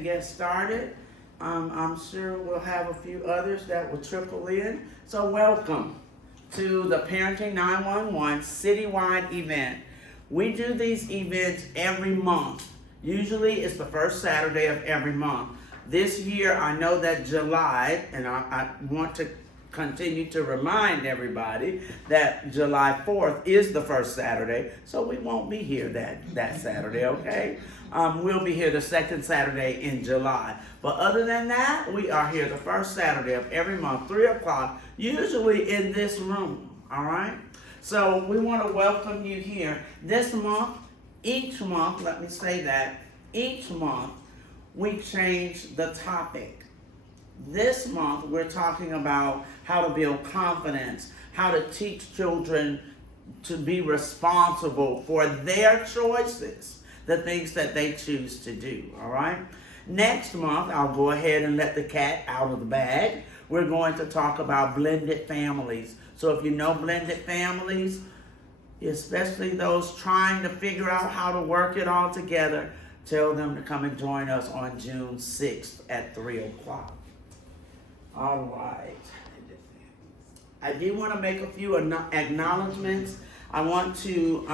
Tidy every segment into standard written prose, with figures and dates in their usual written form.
and get started. I'm sure we'll have a few others that will trickle in. So welcome to the Parenting 911 Citywide Event. We do these events every month. Usually it's the first Saturday of every month. This year I know that July, and I want to continue to remind everybody that July 4th is the first Saturday, so we won't be here that Saturday, okay? We'll be here the second Saturday in July. But other than that, we are here the first Saturday of every month, 3 o'clock, usually in this room, all right? So we want to welcome you here. This month, each month, let me say that, each month we change the topic. This month, we're talking about how to build confidence, how to teach children to be responsible for their choices, the things that they choose to do, all right? Next month, I'll go ahead and let the cat out of the bag. We're going to talk about blended families. So if you know blended families, especially those trying to figure out how to work it all together, tell them to come and join us on June 6th at 3 o'clock. All right. I do want to make a few acknowledgments. I want to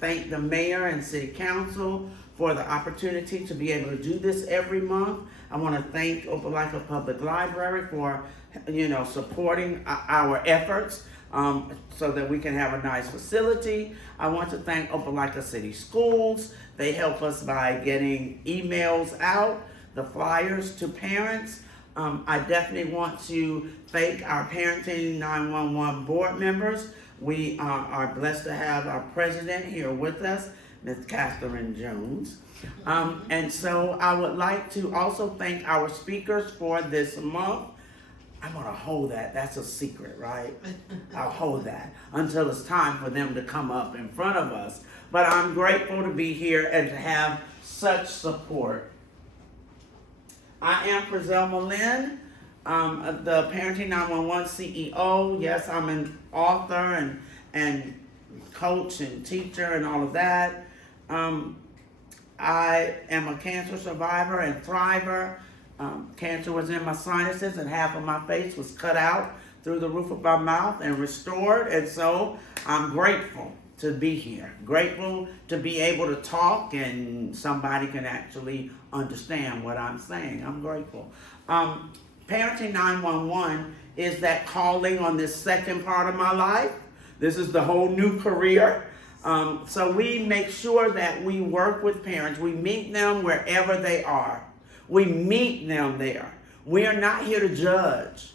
thank the mayor and city council for the opportunity to be able to do this every month. I want to thank Opelika Public Library for, supporting our efforts so that we can have a nice facility. I want to thank Opelika City Schools. They help us by getting emails out, the flyers to parents. I definitely want to thank our Parenting 911 board members. We are blessed to have our president here with us, Ms. Catherine Jones. And so I would like to also thank our speakers for this month. I'm going to hold that. That's a secret, right? I'll hold that until it's time for them to come up in front of us. But I'm grateful to be here and to have such support. I am Frizelma Lynn, the Parenting 911 CEO. Yes, I'm an author and coach and teacher and all of that. I am a cancer survivor and thriver. Cancer was in my sinuses and half of my face was cut out through the roof of my mouth and restored. And so I'm grateful to be here. Grateful to be able to talk and somebody can actually understand what I'm saying. I'm grateful. Parenting 911 is that calling on this second part of my life. This is the whole new career. So we make sure that we work with parents. We meet them wherever they are. We meet them there. We are not here to judge,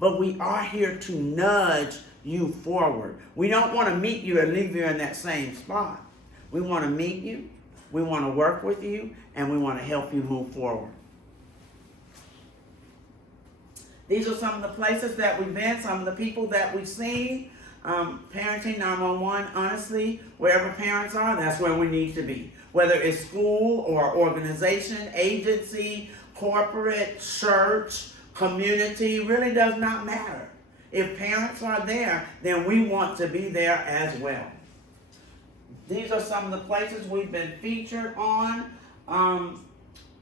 but we are here to nudge you forward. We don't want to meet you and leave you in that same spot. We want to meet you, we want to work with you, and we want to help you move forward. These are some of the places that we've been, some of the people that we've seen. Parenting 911, honestly, wherever parents are, that's where we need to be. Whether it's school or organization, agency, corporate, church, community, really does not matter. If parents are there, then we want to be there as well. These are some of the places we've been featured on.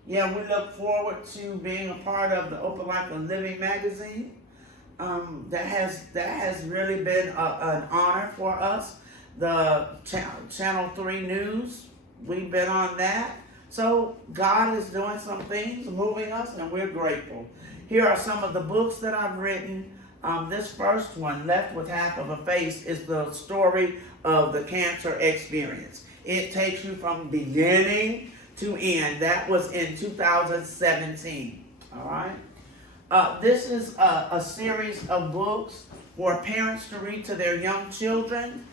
We look forward to being a part of the Opelika Living magazine. That has really been an honor for us. The Channel 3 News, we've been on that. So God is doing some things, moving us, and we're grateful. Here are some of the books that I've written. This first one, Left with Half of a Face, is the story of the cancer experience. It takes you from beginning to end. That was in 2017, all right? This is a series of books for parents to read to their young children,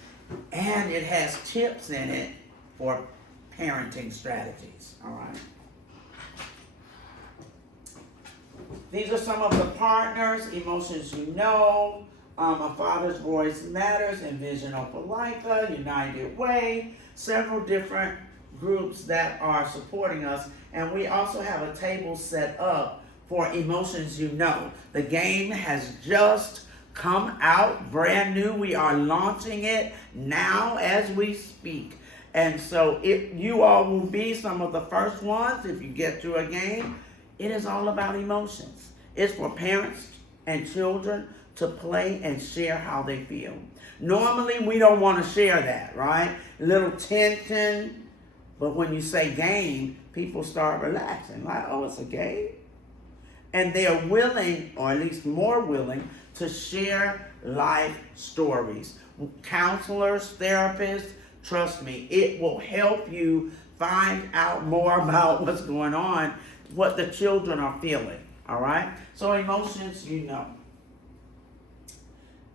and it has tips in it for parenting strategies, all right? These are some of the partners: Emotions You Know, A Father's Voice Matters, Envision Opelika, United Way, several different groups that are supporting us. And we also have a table set up for Emotions You Know. The game has just come out, brand new. We are launching it now as we speak. And so you all will be some of the first ones if you get to a game. It is all about emotions. It's for parents and children to play and share how they feel. Normally, we don't want to share that, right? A little tension. But when you say game, people start relaxing. Like, oh, it's a game? And they are willing, or at least more willing, to share life stories. Counselors, therapists, trust me, it will help you find out more about what's going on, what the children are feeling, all right? So emotions, you know.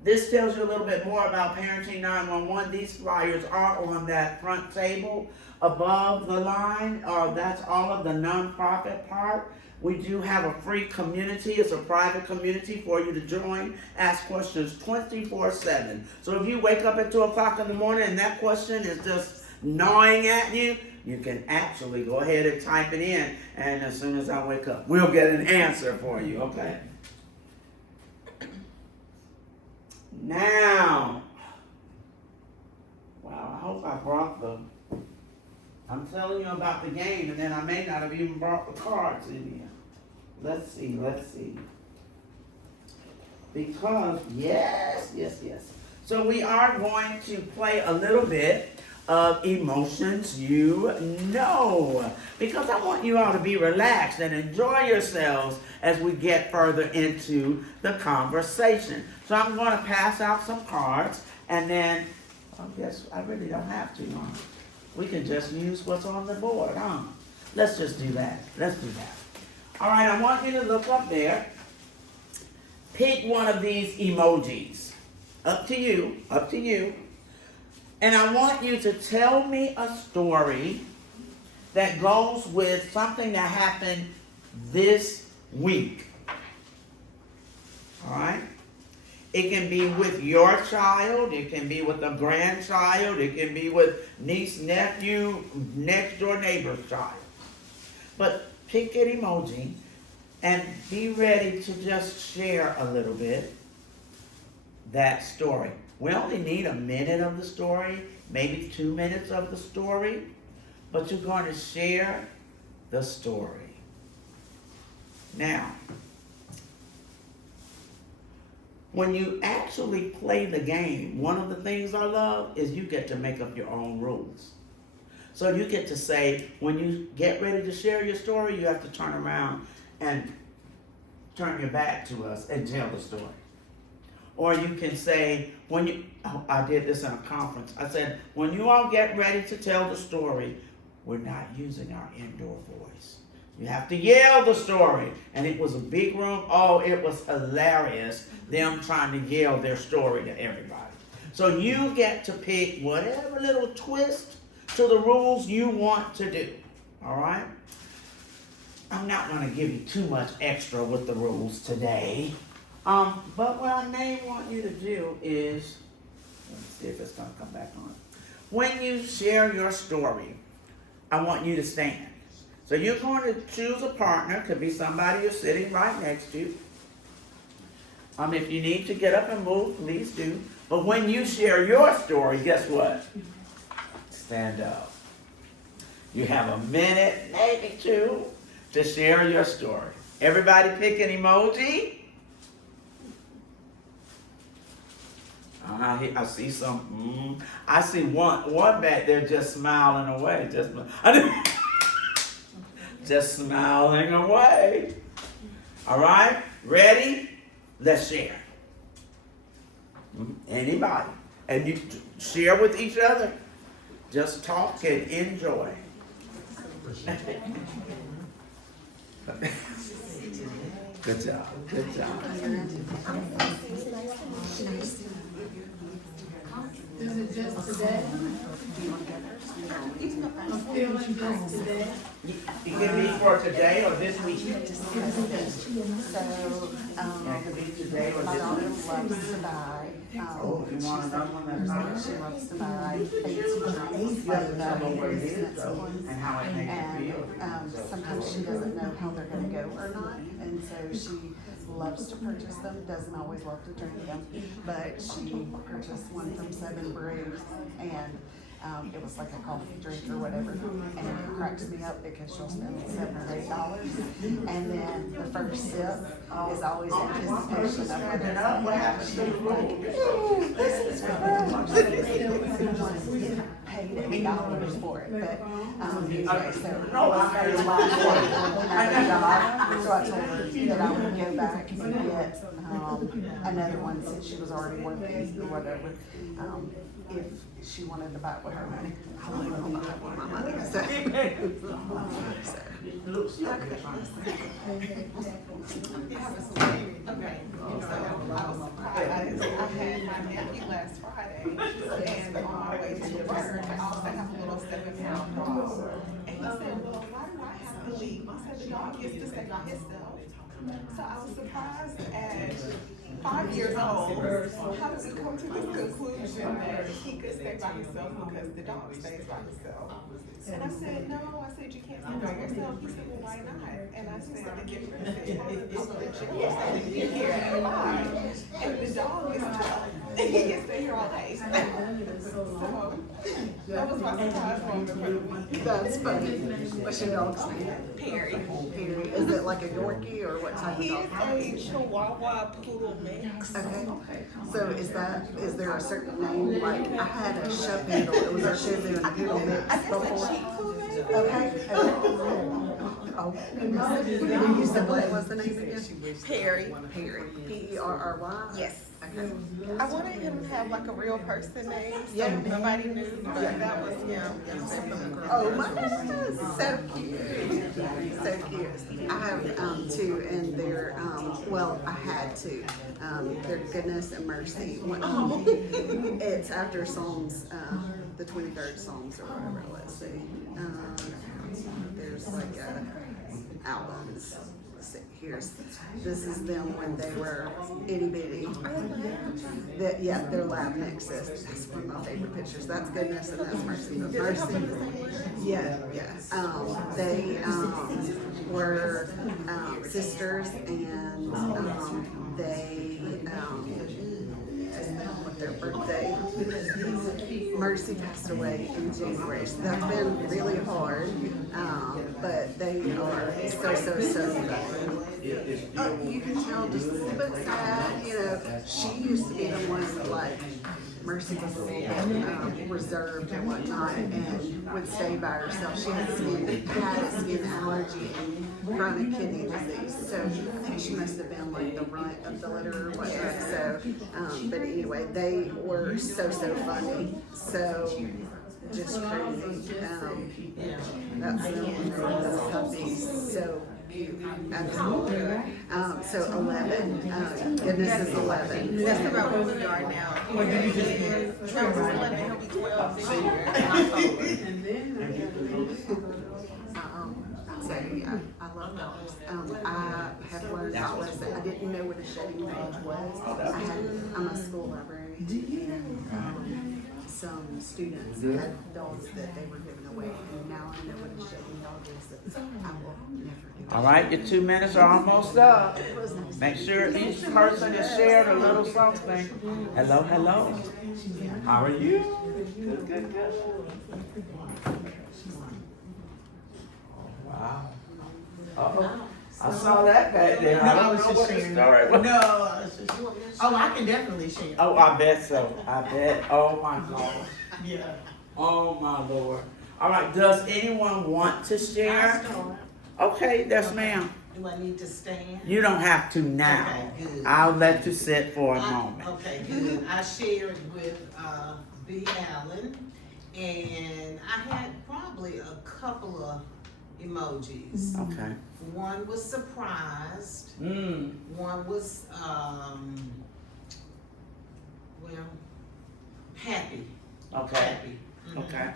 This tells you a little bit more about Parenting 911. These flyers are on that front table above the line. That's all of the nonprofit part. We do have a free community. It's a private community for you to join. Ask questions 24/7. So if you wake up at 2 o'clock in the morning and that question is just gnawing at you, you can actually go ahead and type it in. And as soon as I wake up, we'll get an answer for you, okay? Now, wow, I hope I brought I'm telling you about the game, and then I may not have even brought the cards in here. Let's see. Because, yes. So we are going to play a little bit of emotions you know. Because I want you all to be relaxed and enjoy yourselves as we get further into the conversation. So I'm going to pass out some cards, and then I guess I really don't have to, huh? We can just use what's on the board, huh? Let's just do that. All right, I want you to look up there. Pick one of these emojis. Up to you. And I want you to tell me a story that goes with something that happened this week. All right? It can be with your child. It can be with a grandchild. It can be with niece, nephew, next door neighbor's child. But pick an emoji and be ready to just share a little bit that story. We only need a minute of the story, maybe 2 minutes of the story, but you're going to share the story. Now, when you actually play the game, one of the things I love is you get to make up your own rules. So you get to say, when you get ready to share your story, you have to turn around and turn your back to us and tell the story. Or you can say, I did this in a conference. I said, when you all get ready to tell the story, we're not using our indoor voice. You have to yell the story. And it was a big room. Oh, it was hilarious, them trying to yell their story to everybody. So you get to pick whatever little twist to the rules you want to do. All right? I'm not going to give you too much extra with the rules today. But what I may want you to do is, let's see if it's going to come back on. When you share your story, I want you to stand. So you're going to choose a partner. Could be somebody you're sitting right next to. If you need to get up and move, please do. But when you share your story, guess what? Stand up. You have a minute, maybe 2, to share your story. Everybody pick an emoji. I see some. I see one back there just smiling away. Just smiling away. All right, ready? Let's share. Anybody, and you share with each other. Just talk and enjoy. Good job. Is it just today? I'm feeling just today. It can be for today or this week. So, It could be today or my this daughter week. loves to buy. Oh, you want another one that's not? She loves to buy fancy drinks. You have to tell them what it is though, and how it makes you feel. And sometimes she doesn't know how they're going to go or not, and so she loves to purchase them. Doesn't always love to drink them, but she purchased one from Seven Brews, and it was like a coffee drink or whatever, and it cracks me up because she'll spend $7 or $8, and then the first sip is always anticipation of what it's What happens to the room? this is for paid $8 for it, but, anyway, so. No, I heard another job, so I told her that I would go back and get, another one since she was already working or whatever. If she wanted to buy it with her money, I wouldn't buy it with my money, so. Okay, so I was surprised. I had my nephew last Friday, and on my way to work, I also have a little 7-pound dog. And he said, well, why do I have to leave? I said, the dog gets to stay by himself. So I was surprised at 5 years old, how did we come to this conclusion that he could stay by himself because the dog stays by himself? And I said, no, I said, you can't stay by yourself. He said, well, why not? And I said, the difference is, I'm the jail saying you can't stay by. And the dog is tough. He can stay here all day. So, that was my surprise moment for the week. That's funny. What's your dog's name? Perry. Perry. Is it like a Yorkie or what type of He dog? is a Chihuahua Poodle mix. Okay, so is there a certain name, like, I had a Showpoodle, it was a Shih Tzu and a Poodle mix before? Okay. Oh, goodness. You said what was the name again? Perry. Perry, P-E-R-R-Y? Yes. Okay. I wanted him to have like a real person name, so Yeah. nobody knew, but that was him. Oh my goodness, so cute, so cute. I have, two, and they're, well, I had two, they're Goodness and Mercy. It's after Psalms, the 23rd Psalms or whatever, let's see. There's like, albums. Let's see, this is them when they were itty bitty. Yeah, they're lab mixes. That's one of my favorite pictures. That's Goodness and that's Mercy. But Mercy, yeah. They were sisters, and they with their birthday. Mercy passed away in January, so that's been really hard. But they are so you can tell just a little bit sad, you know. She used to be the one that, like, Mercy was a little bit reserved and whatnot, and would stay by herself. She had a skin allergy and chronic kidney disease, so I think she must have been like the runt of the litter or whatnot. So, but anyway, they were so funny, so just crazy. That's the one, those puppies, so cute, absolutely. So 11, Goodness is 11. That's about where we are now. What did you just do? No, we're 11, he'll be 12 this year in October. So yeah, I love dogs. I have learned that lesson. I didn't know what a shedding page was. I'm a school librarian, and some students had dogs that they were giving away, and now I know what a shedding dog is. That I will never do. All right, your 2 minutes are almost up. Make sure each person has shared a little something. Hello. How are you? Good. Wow. Uh-oh. I saw that back there. I No, I don't was know just what the sharing. story was. No, I was just, oh, I can definitely share. Oh, I bet so. I bet. Oh my God. Yeah. Oh my Lord. All right. Does anyone want to share? Okay, yes, ma'am. Do I need to stand? You don't have to now. Okay, good. I'll let you sit for a moment. Okay, good. I shared with B. Allen, and I had probably a couple of emojis. Okay. One was surprised. One was happy. Okay. Happy. Okay.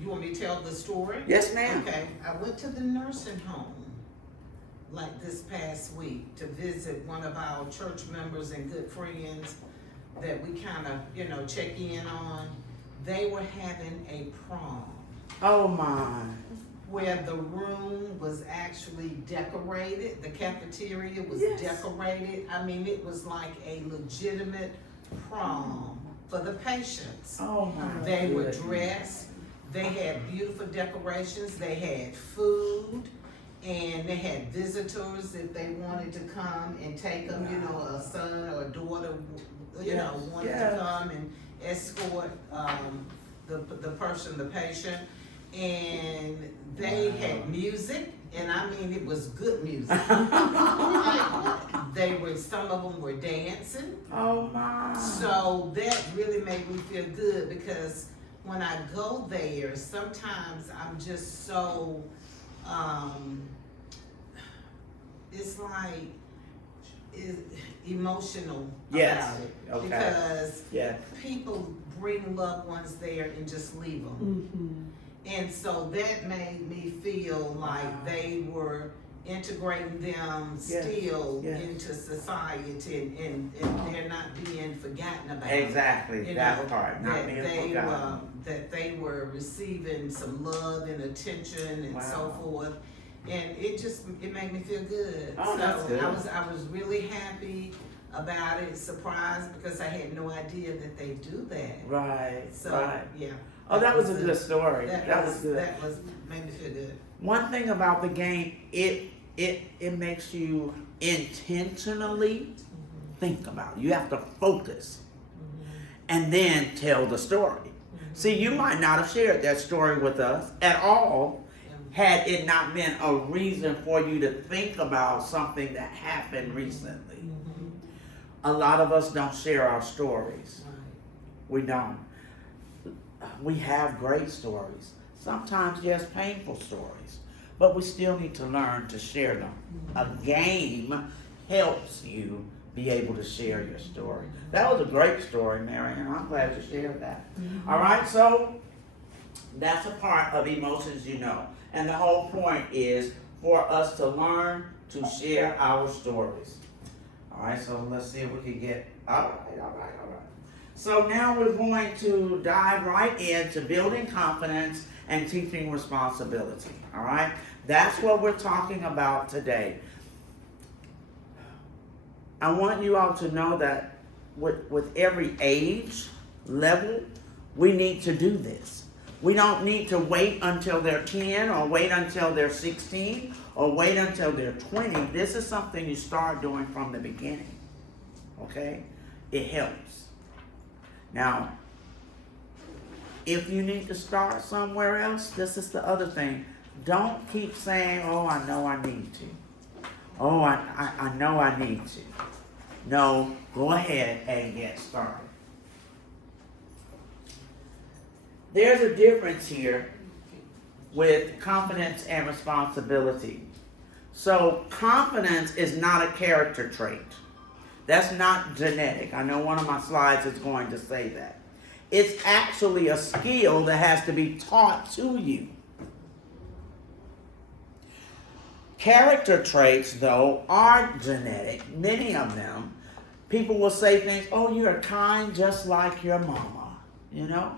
You want me to tell the story? Yes, ma'am. Okay, I went to the nursing home like this past week to visit one of our church members and good friends that we kind of, check in on. They were having a prom Oh my. where the room was actually decorated. The cafeteria was decorated. I mean, it was like a legitimate prom for the patients. Oh my They were goodness. dressed, they had beautiful decorations, they had food, and they had visitors if they wanted to come and take them, you know, a son or a daughter, you know, Yes, wanted yes. to come and escort, the person, the patient. And they had music, and I mean, it was good music. Some of them were dancing. Oh my. So that really made me feel good, because when I go there, sometimes I'm just so, it's like, emotional Yes. about it. Okay. Because Yeah. people bring loved ones there and just leave them. And so that made me feel like they were integrating them Yes, still yes. into society, and they're not being forgotten about. Exactly. You That know, part, not that being they forgotten. that they were receiving some love and attention and so Wow. forth. And it made me feel good. Oh, that's good. I was really happy about it, surprised, because I had no idea that they do that. Right. So, Right. yeah. Oh, that was a good story. That was good. made me feel good. One thing about the game, it makes you intentionally think about it. You have to focus and then tell the story. See, you might not have shared that story with us at all had it not been a reason for you to think about something that happened recently. A lot of us don't share our stories. We don't. We have great stories. Sometimes, yes, painful stories. But we still need to learn to share them. A game helps you be able to share your story. That was a great story, Marion. I'm glad you shared that. All right, so that's a part of emotions you know. And the whole point is for us to learn to share our stories. All right, so let's see if we can get, all right. So now we're going to dive right into building confidence and teaching responsibility. All right, that's what we're talking about today. I want you all to know that with every age level, we need to do this. We don't need to wait until they're 10 or wait until they're 16 or wait until they're 20. This is something you start doing from the beginning. Okay? It helps. Now, if you need to start somewhere else, this is the other thing. Don't keep saying, oh, I know I need to. Oh, I know I need to. No, go ahead and get started. There's a difference here with confidence and responsibility. So confidence is not a character trait. That's not genetic. I know one of my slides is going to say that. It's actually a skill that has to be taught to you. Character traits, though, are genetic. Many of them. People will say things, oh, you're kind just like your mama, you know?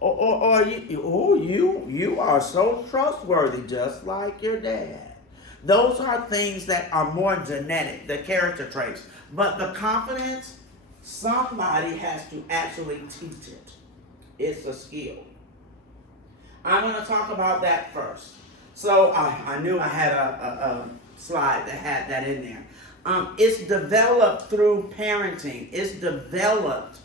Or you are so trustworthy just like your dad. Those are things that are more genetic, the character traits. But the confidence, somebody has to actually teach it. It's a skill. I'm going to talk about that first. So I knew I had a slide that had that in there. It's developed through parenting. It's developed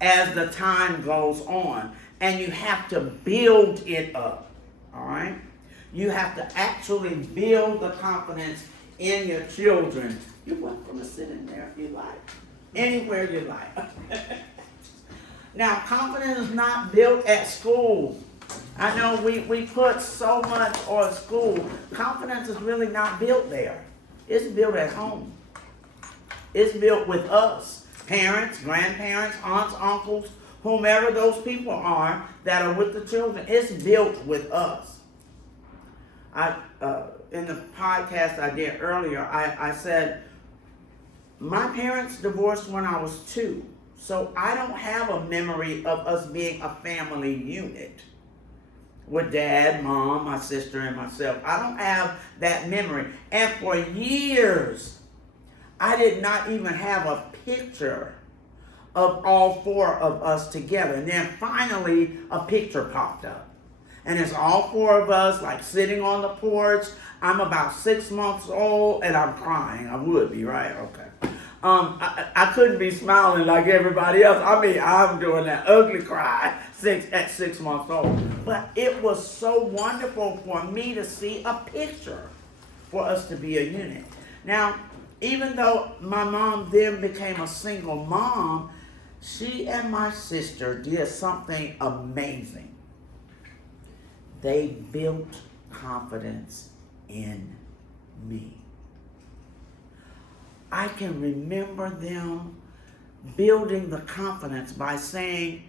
as the time goes on. And you have to build it up. All right? You have to actually build the confidence in your children. You're welcome to sit in there if you like. Anywhere you like. Now, confidence is not built at school. I know we put so much on school. Confidence is really not built there. It's built at home. It's built with us. Parents, grandparents, aunts, uncles, whomever those people are that are with the children. It's built with us. In the podcast I did earlier, I said, my parents divorced when I was 2. So I don't have a memory of us being a family unit with dad, mom, my sister, and myself. I don't have that memory. And for years, I did not even have a picture of all four of us together. And then finally a picture popped up. And it's all four of us like sitting on the porch. I'm about 6 months old and I'm crying. I would be, right? Okay. I couldn't be smiling like everybody else. I mean, I'm doing that ugly cry at 6 months old. But it was so wonderful for me to see a picture for us to be a unit. Now, even though my mom then became a single mom, she and my sister did something amazing. They built confidence in me. I can remember them building the confidence by saying,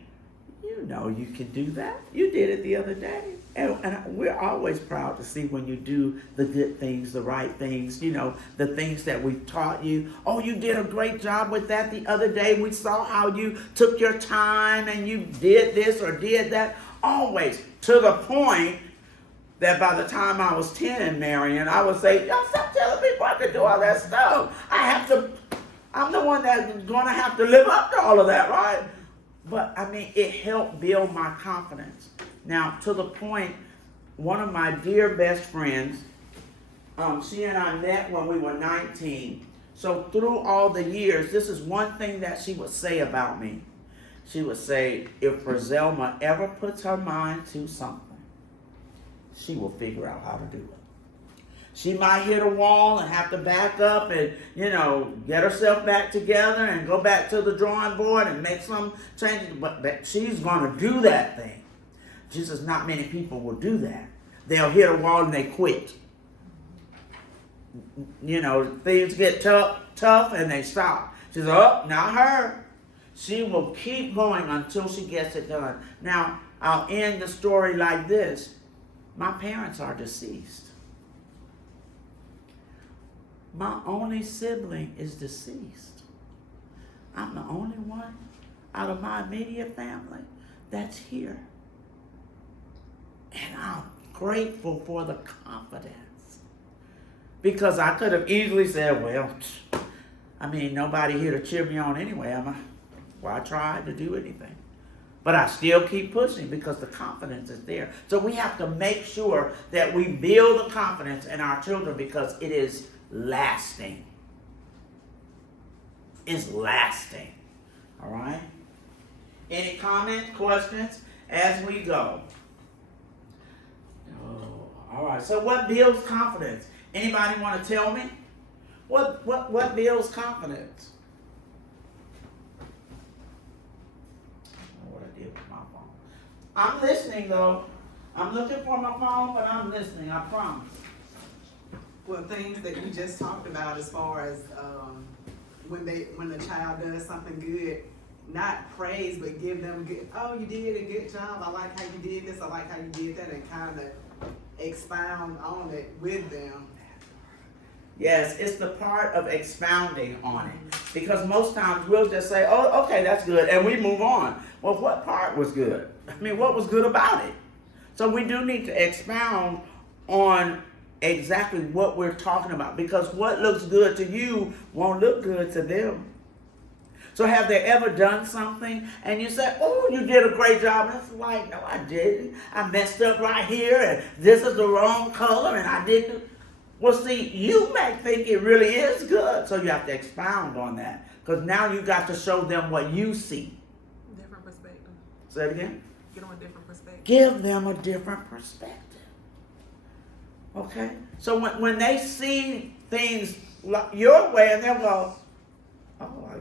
you know you can do that. You did it the other day. And we're always proud to see when you do the good things, the right things, you know, the things that we've taught you. Oh, you did a great job with that the other day. We saw how you took your time and you did this or did that. Always to the point that by the time I was 10 and marrying, I would say, y'all stop telling people I can do all that stuff. I'm the one that's going to have to live up to all of that, right? But, I mean, it helped build my confidence. Now, to the point, one of my dear best friends, she and I met when we were 19. So through all the years, this is one thing that she would say about me. She would say, if Roselma ever puts her mind to something, she will figure out how to do it. She might hit a wall and have to back up and, you know, get herself back together and go back to the drawing board and make some changes. But she's going to do that thing. She says not many people will do that. They'll hit a wall and they quit. You know, things get tough and they stop. She says, oh, not her. She will keep going until she gets it done. Now, I'll end the story like this. My parents are deceased. My only sibling is deceased. I'm the only one out of my immediate family that's here. And I'm grateful for the confidence. Because I could have easily said, well, I mean, nobody here to cheer me on anyway, am I? Well, I tried to do anything. But I still keep pushing because the confidence is there. So we have to make sure that we build the confidence in our children because it is lasting. It's lasting. All right? Any comments, questions as we go? Oh, all right. So what builds confidence? Anybody want to tell me? What builds confidence? I'm listening though. I'm looking for my phone, but I'm listening, I promise. Well, things that we just talked about as far as when the child does something good, not praise, but give them good, oh, you did a good job, I like how you did this, I like how you did that, and kind of expound on it with them. Yes, it's the part of expounding on it. Because most times we'll just say, oh, okay, that's good, and we move on. Well, what part was good? I mean, what was good about it? So we do need to expound on exactly what we're talking about, because what looks good to you won't look good to them. So have they ever done something and you say, oh, you did a great job? And it's like, no, I didn't. I messed up right here, and this is the wrong color, and I didn't. Well, see, you may think it really is good, so you have to expound on that, because now you got to show them what you see. Different perspective. Say it again. Get them a different perspective. Give them a different perspective. Okay? So when they see things your way, and they'll go, oh,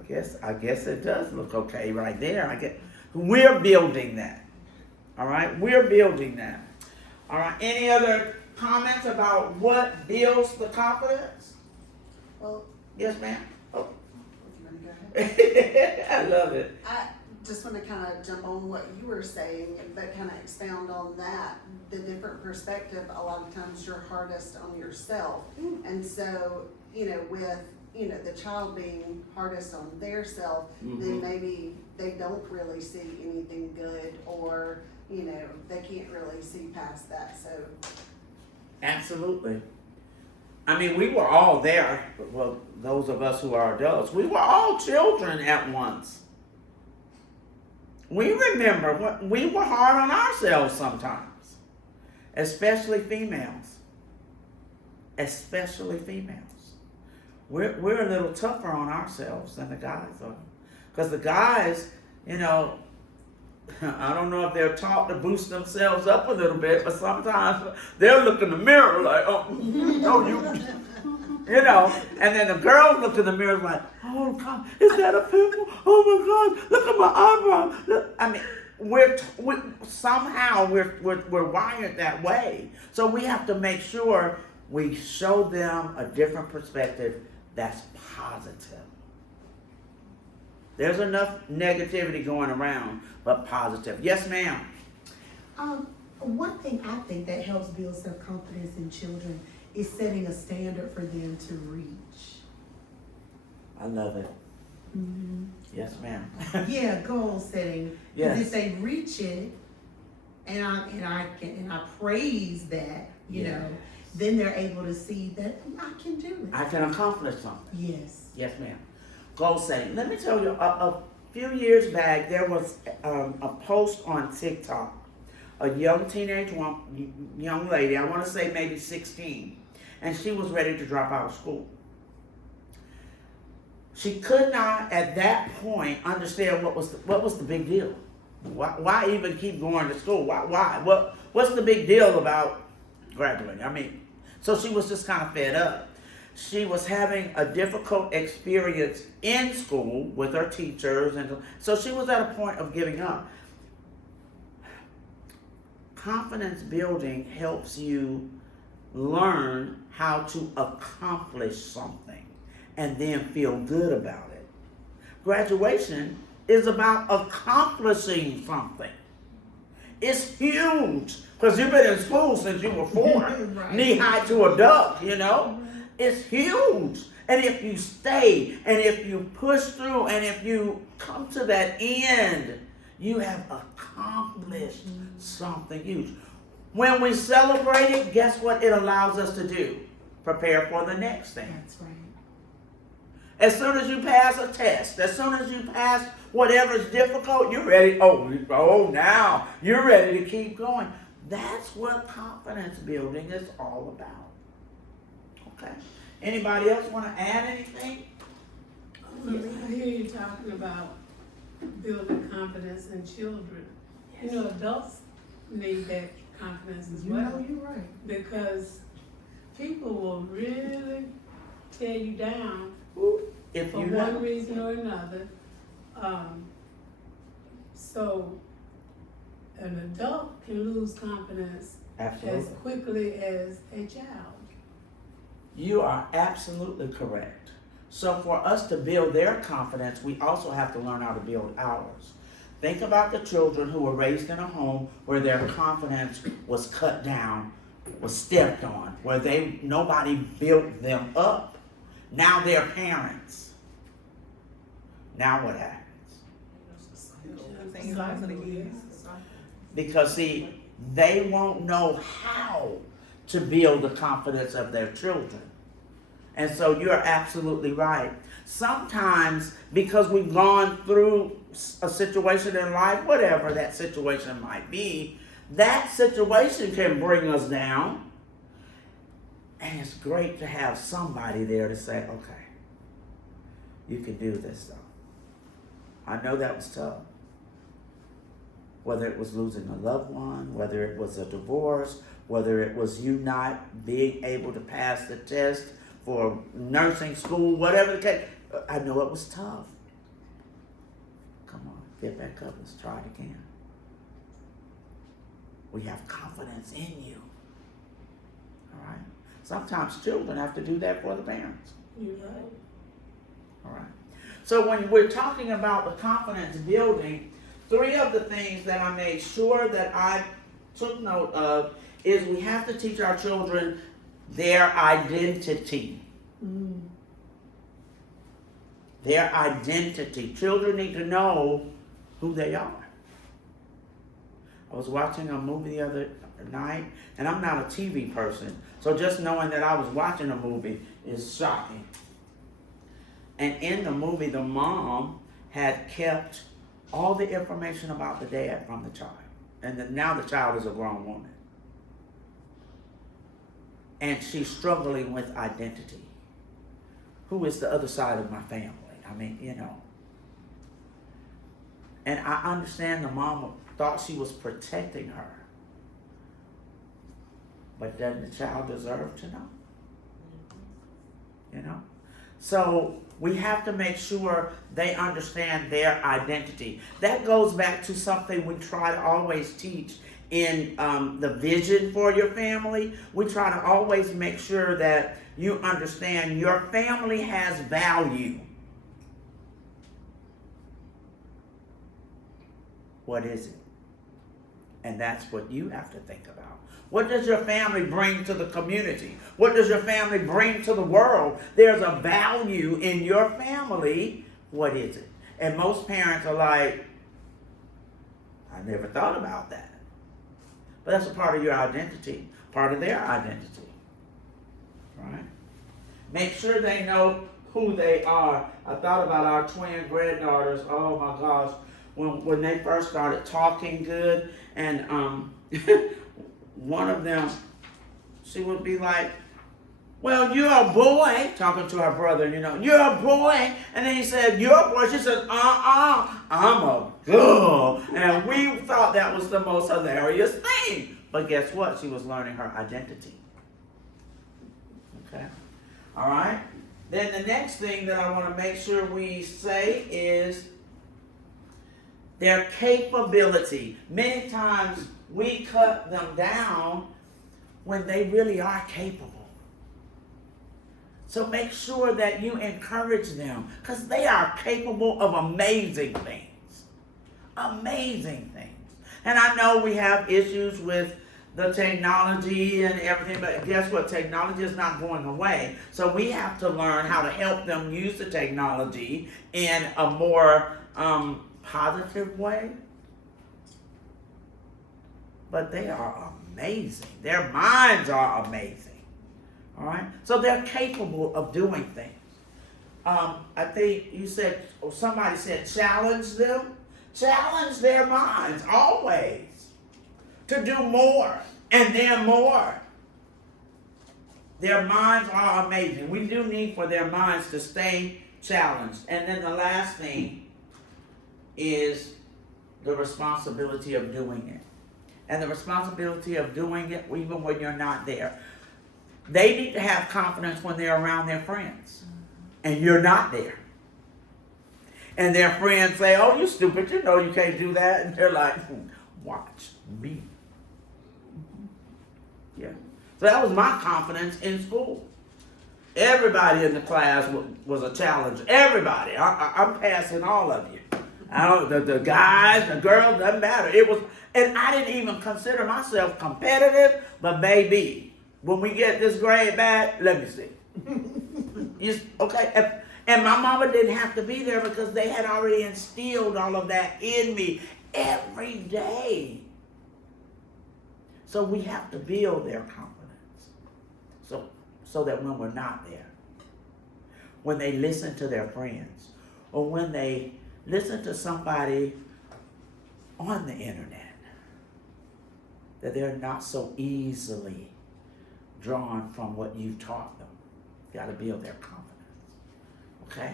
I guess it does look okay right there. We're building that. All right? We're building that. All right? Any other comments about what builds the confidence? Well, Yes, ma'am. Oh, you want to go ahead? I love it. I just want to kind of jump on what you were saying, but kind of expound on that. The different perspective, a lot of times you're hardest on yourself. And so, with, the child being hardest on their self, then maybe they don't really see anything good, or, they can't really see past that. So. Absolutely. I mean, we were all there. Well, those of us who are adults, we were all children at once. We remember when we were hard on ourselves sometimes, especially females. Especially females. We're a little tougher on ourselves than the guys are. Because the guys, you know, I don't know if they're taught to boost themselves up a little bit, but sometimes they'll look in the mirror like, oh, no, you know, and then the girls look in the mirror like, oh God, is that a pimple? Oh my God, look at my eyebrow. Look. I mean, we're wired that way. So we have to make sure we show them a different perspective that's positive. There's enough negativity going around, but positive. Yes, ma'am. One thing I think that helps build self-confidence in children is setting a standard for them to reach. I love it. Mm-hmm. Yes, ma'am. Yeah, goal setting. Yes. Because if they reach it, and I praise that, you know, then they're able to see that I can do it. I can accomplish something. Yes. Yes, ma'am. Goal setting. Let me tell you, a few years back, there was a post on TikTok. A young young lady, I want to say maybe 16, and she was ready to drop out of school. She could not, at that point, understand what was the big deal. Why even keep going to school? Why? What's the big deal about graduating? I mean, so she was just kind of fed up. She was having a difficult experience in school with her teachers, and so she was at a point of giving up. Confidence building helps you learn how to accomplish something and then feel good about it. Graduation is about accomplishing something. It's huge because you've been in school since you were 4, Right. knee high to a duck, you know. It's huge. And if you stay and if you push through and if you come to that end, you have accomplished something huge. When we celebrate it, guess what it allows us to do? Prepare for the next thing. That's right. As soon as you pass a test, as soon as you pass whatever's difficult, you're ready. Oh, now you're ready to keep going. That's what confidence building is all about. Okay. Anybody else want to add anything? I hear you talking about building confidence in children. You know, adults need that confidence as You well. know you're right. Because people will really tear you down If for you one know. reason or another. So an adult can lose confidence as Absolutely. quickly as a child. You are absolutely correct. So for us to build their confidence, we also have to learn how to build ours. Think about the children who were raised in a home where their confidence was cut down, was stepped on, where nobody built them up. Now they're parents. Now what happens? Because see, they won't know how to build the confidence of their children. And so you're absolutely right. Sometimes because we've gone through a situation in life, whatever that situation might be, that situation can bring us down. And it's great to have somebody there to say, okay, you can do this though. I know that was tough. Whether it was losing a loved one, whether it was a divorce, whether it was you not being able to pass the test for nursing school, whatever the case, I know it was tough. Come on, get back up, let's try it again. We have confidence in you. All right? Sometimes children have to do that for the parents. You're right. All right. So when we're talking about the confidence building, 3 of the things that I made sure that I took note of is we have to teach our children their identity. Their identity. Children need to know who they are. I was watching a movie the other night, and I'm not a TV person, so just knowing that I was watching a movie is shocking. And in the movie, the mom had kept all the information about the dad from the child. And now the child is a grown woman. And she's struggling with identity. Who is the other side of my family? I mean, you know. And I understand the mama thought she was protecting her. But doesn't the child deserve to know? You know? So we have to make sure they understand their identity. That goes back to something we try to always teach in the vision for your family. We try to always make sure that you understand your family has value. What is it? And that's what you have to think about. What does your family bring to the community? What does your family bring to the world? There's a value in your family. What is it? And most parents are like, I never thought about that. But that's a part of your identity, part of their identity. Right? Make sure they know who they are. I thought about our twin granddaughters. Oh my gosh. When they first started talking good, and one of them, she would be like, well, you're a boy, talking to her brother, you know, you're a boy. And then he said, you're a boy. She said, I'm a girl. And we thought that was the most hilarious thing. But guess what? She was learning her identity. Okay? All right? Then the next thing that I want to make sure we say is their capability. Many times we cut them down when they really are capable. So make sure that you encourage them, because they are capable of amazing things. Amazing things. And I know we have issues with the technology and everything, but guess what? Technology is not going away. So we have to learn how to help them use the technology in a more positive way. But they are amazing. Their minds are amazing. All right? So they're capable of doing things. I think you said, or somebody said, challenge them. Challenge their minds always to do more and then more. Their minds are amazing. We do need for their minds to stay challenged. And then the last thing is the responsibility of doing it. And the responsibility of doing it even when you're not there. They need to have confidence when they're around their friends. And you're not there. And their friends say, oh, you stupid, you know you can't do that. And they're like, watch me. Yeah. So that was my confidence in school. Everybody in the class was a challenge. Everybody. I'm passing all of you. The guys, the girls, doesn't matter. It was, and I didn't even consider myself competitive, but baby, when we get this grade back, let me see. Okay, and my mama didn't have to be there because they had already instilled all of that in me every day. So we have to build their confidence. So that when we're not there, when they listen to their friends, or when they listen to somebody on the internet, that they're not so easily drawn from what you've taught them. You got to build their confidence. Okay?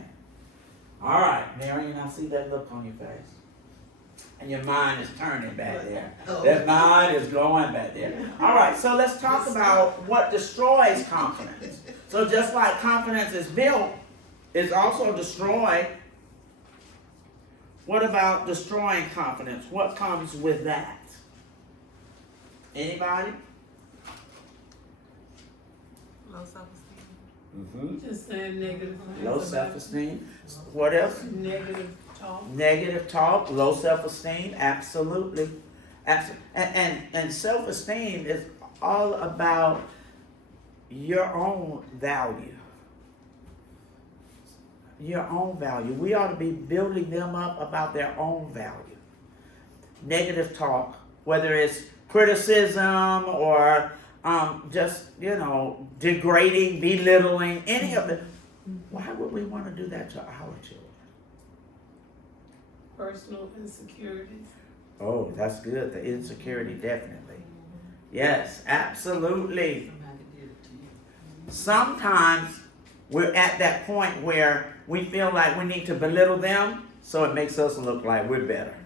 All right, Marion, I see that look on your face. And your mind is turning back there. That mind is going back there. All right, so let's talk about what destroys confidence. So just like confidence is built, it's also destroyed. What about destroying confidence? What comes with that? Anybody? Low self-esteem. Mm-hmm. Just saying negative things. Low about self-esteem. What else? Negative talk. Negative talk, low self-esteem, absolutely. And self-esteem is all about your own value. Your own value. We ought to be building them up about their own value. Negative talk, whether it's criticism or just, degrading, belittling, any of it. Why would we want to do that to our children? personal insecurities. Oh, that's good. The insecurity, definitely. Yes, absolutely. Sometimes we're at that point where we feel like we need to belittle them, so it makes us look like we're better.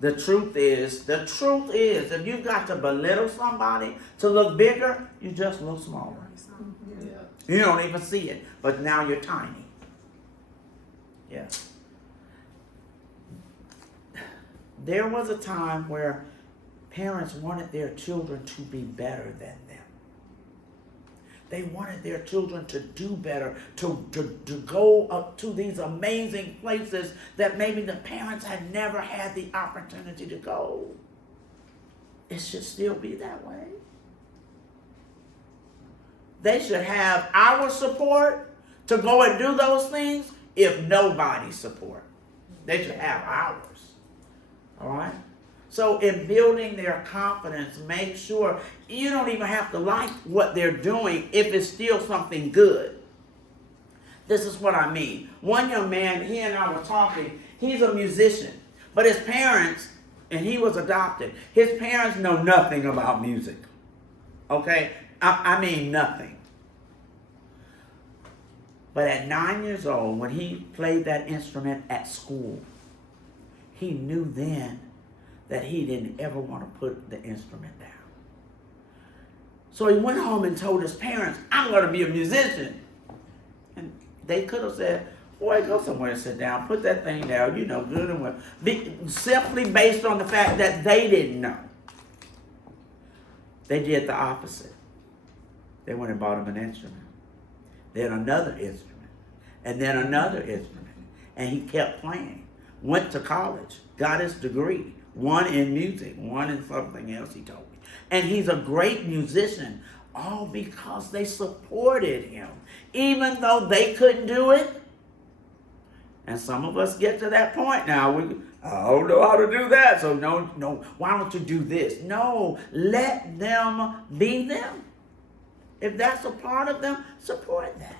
The truth is, if you've got to belittle somebody to look bigger, you just look smaller. Yeah. You don't even see it, but now you're tiny. Yeah. There was a time where parents wanted their children to be better than them. They wanted their children to do better, to go up to these amazing places that maybe the parents had never had the opportunity to go. It should still be that way. They should have our support to go and do those things, if nobody's support. They should have ours. All right? So in building their confidence, make sure you don't even have to like what they're doing if it's still something good. This is what I mean. One young man, he and I were talking, he's a musician, but his parents, and he was adopted, his parents know nothing about music. Okay? I mean nothing. But at 9 years old, when he played that instrument at school, he knew then that he didn't ever want to put the instrument down. So he went home and told his parents, I'm going to be a musician. And they could have said, boy, go somewhere and sit down, put that thing down, you know, good and well. Simply based on the fact that they didn't know. They did the opposite. They went and bought him an instrument. Then another instrument. And then another instrument. And he kept playing. Went to college, got his degree. One in music, one in something else, he told me. And he's a great musician, all because they supported him, even though they couldn't do it. And some of us get to that point now. I don't know how to do that, so no, why don't you do this? No, let them be them. If that's a part of them, support that.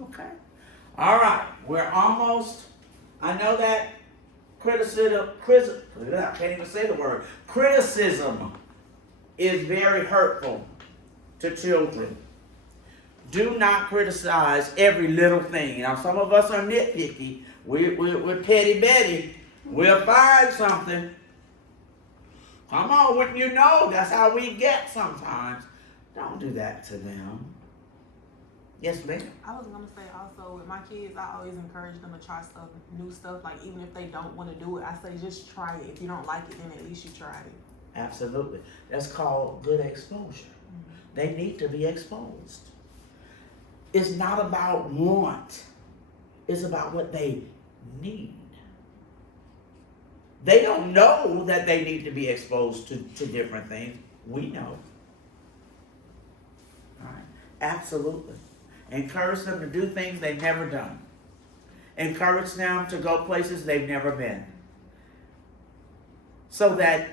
Okay? All right, we're almost, I know that criticism is very hurtful to children. Do not criticize every little thing. Now, some of us are nitpicky. We're petty Betty. We'll find something. Come on, wouldn't you know? That's how we get sometimes. Don't do that to them. Yes, ma'am. I was gonna say also with my kids, I always encourage them to try stuff, new stuff. Like even if they don't want to do it, I say just try it. If you don't like it, then at least you tried it. Absolutely. That's called good exposure. Mm-hmm. They need to be exposed. It's not about want. It's about what they need. They don't know that they need to be exposed to different things. We know. All right. Absolutely. Encourage them to do things they've never done. Encourage them to go places they've never been. So that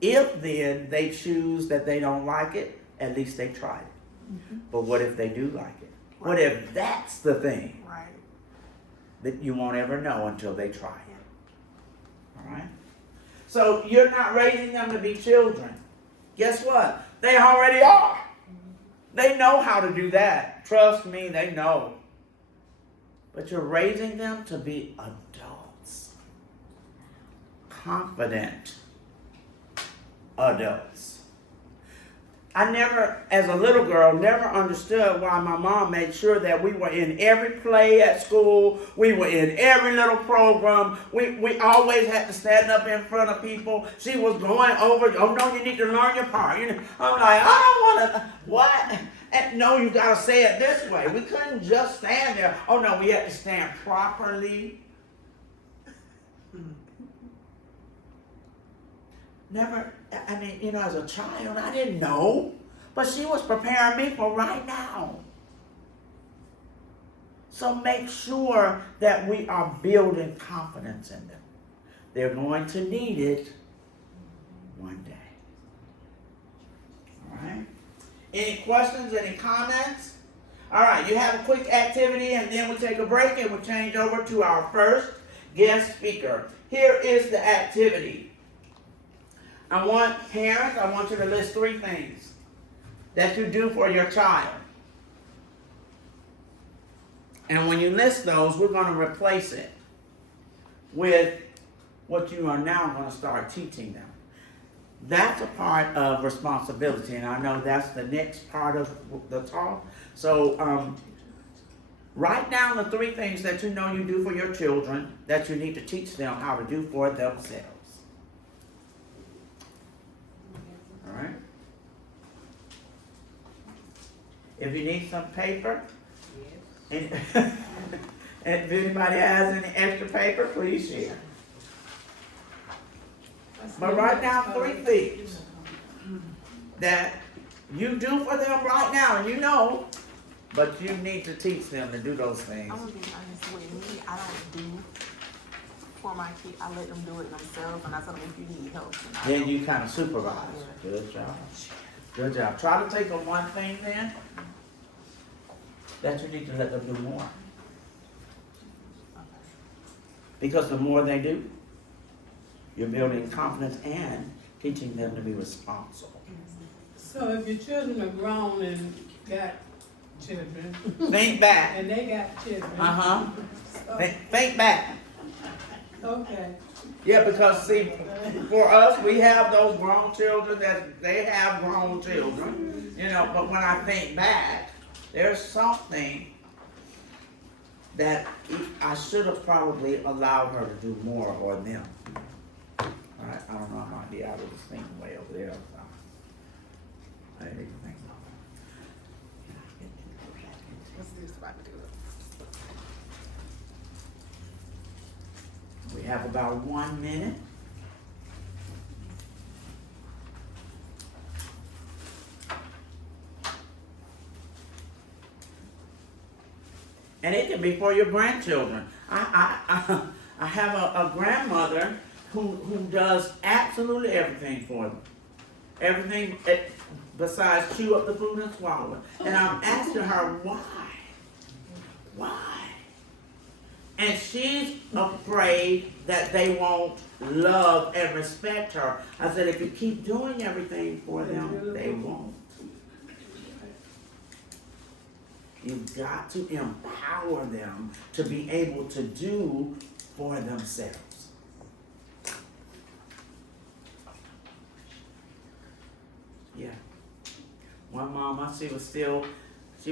if then they choose that they don't like it, at least they tried it. Mm-hmm. But what if they do like it? Right. What if that's the thing? Right. That you won't ever know until they try it. All right? So you're not raising them to be children. Guess what? They already are. They know how to do that. Trust me, they know. But you're raising them to be adults. Confident adults. I never, as a little girl, never understood why my mom made sure that we were in every play at school. We were in every little program. We always had to stand up in front of people. She was going over, oh no, you need to learn your part. You know, I'm like, I don't want to, what? And no, you got to say it this way. We couldn't just stand there. Oh no, we had to stand properly. Never, I mean, you know, as a child, I didn't know. But she was preparing me for right now. So make sure that we are building confidence in them. They're going to need it one day. All right? Any questions, any comments? All right, you have a quick activity and then we take a break and we'll change over to our first guest speaker. Here is the activity. I want you to list 3 things that you do for your child. And when you list those, we're going to replace it with what you are now going to start teaching them. That's a part of responsibility, and I know that's the next part of the talk. So write down the 3 things that you know you do for your children that you need to teach them how to do for themselves. All right? If you need some paper, and if anybody has any extra paper, please share. But write down 3 things that you do for them right now, and you know, but you need to teach them to do those things. I'm gonna be honest with me, I don't do for my kid, I let them do it themselves, and I tell them if you need help. Then you kind of supervise. Good job. Good job. Try to take on one thing then that you need to let them do more. Because the more they do, you're building confidence and teaching them to be responsible. So if your children are grown and got children, Think back. and they got children. Uh-huh. Think back. Okay. Yeah, because see, for us, we have those grown children that they have grown children, you know, but when I think back, there's something that I should have probably allowed her to do more or them. I don't know, I might be out of this thing way over there. So I didn't even think about What's this about to do? it. We have about 1 minute. And it can be for your grandchildren. I have a grandmother who does absolutely everything for them. Everything besides chew up the food and swallow it. And I'm asking her why. Why? And she's afraid that they won't love and respect her. I said, if you keep doing everything for them, they won't. You've got to empower them to be able to do for themselves. Yeah. One mama, she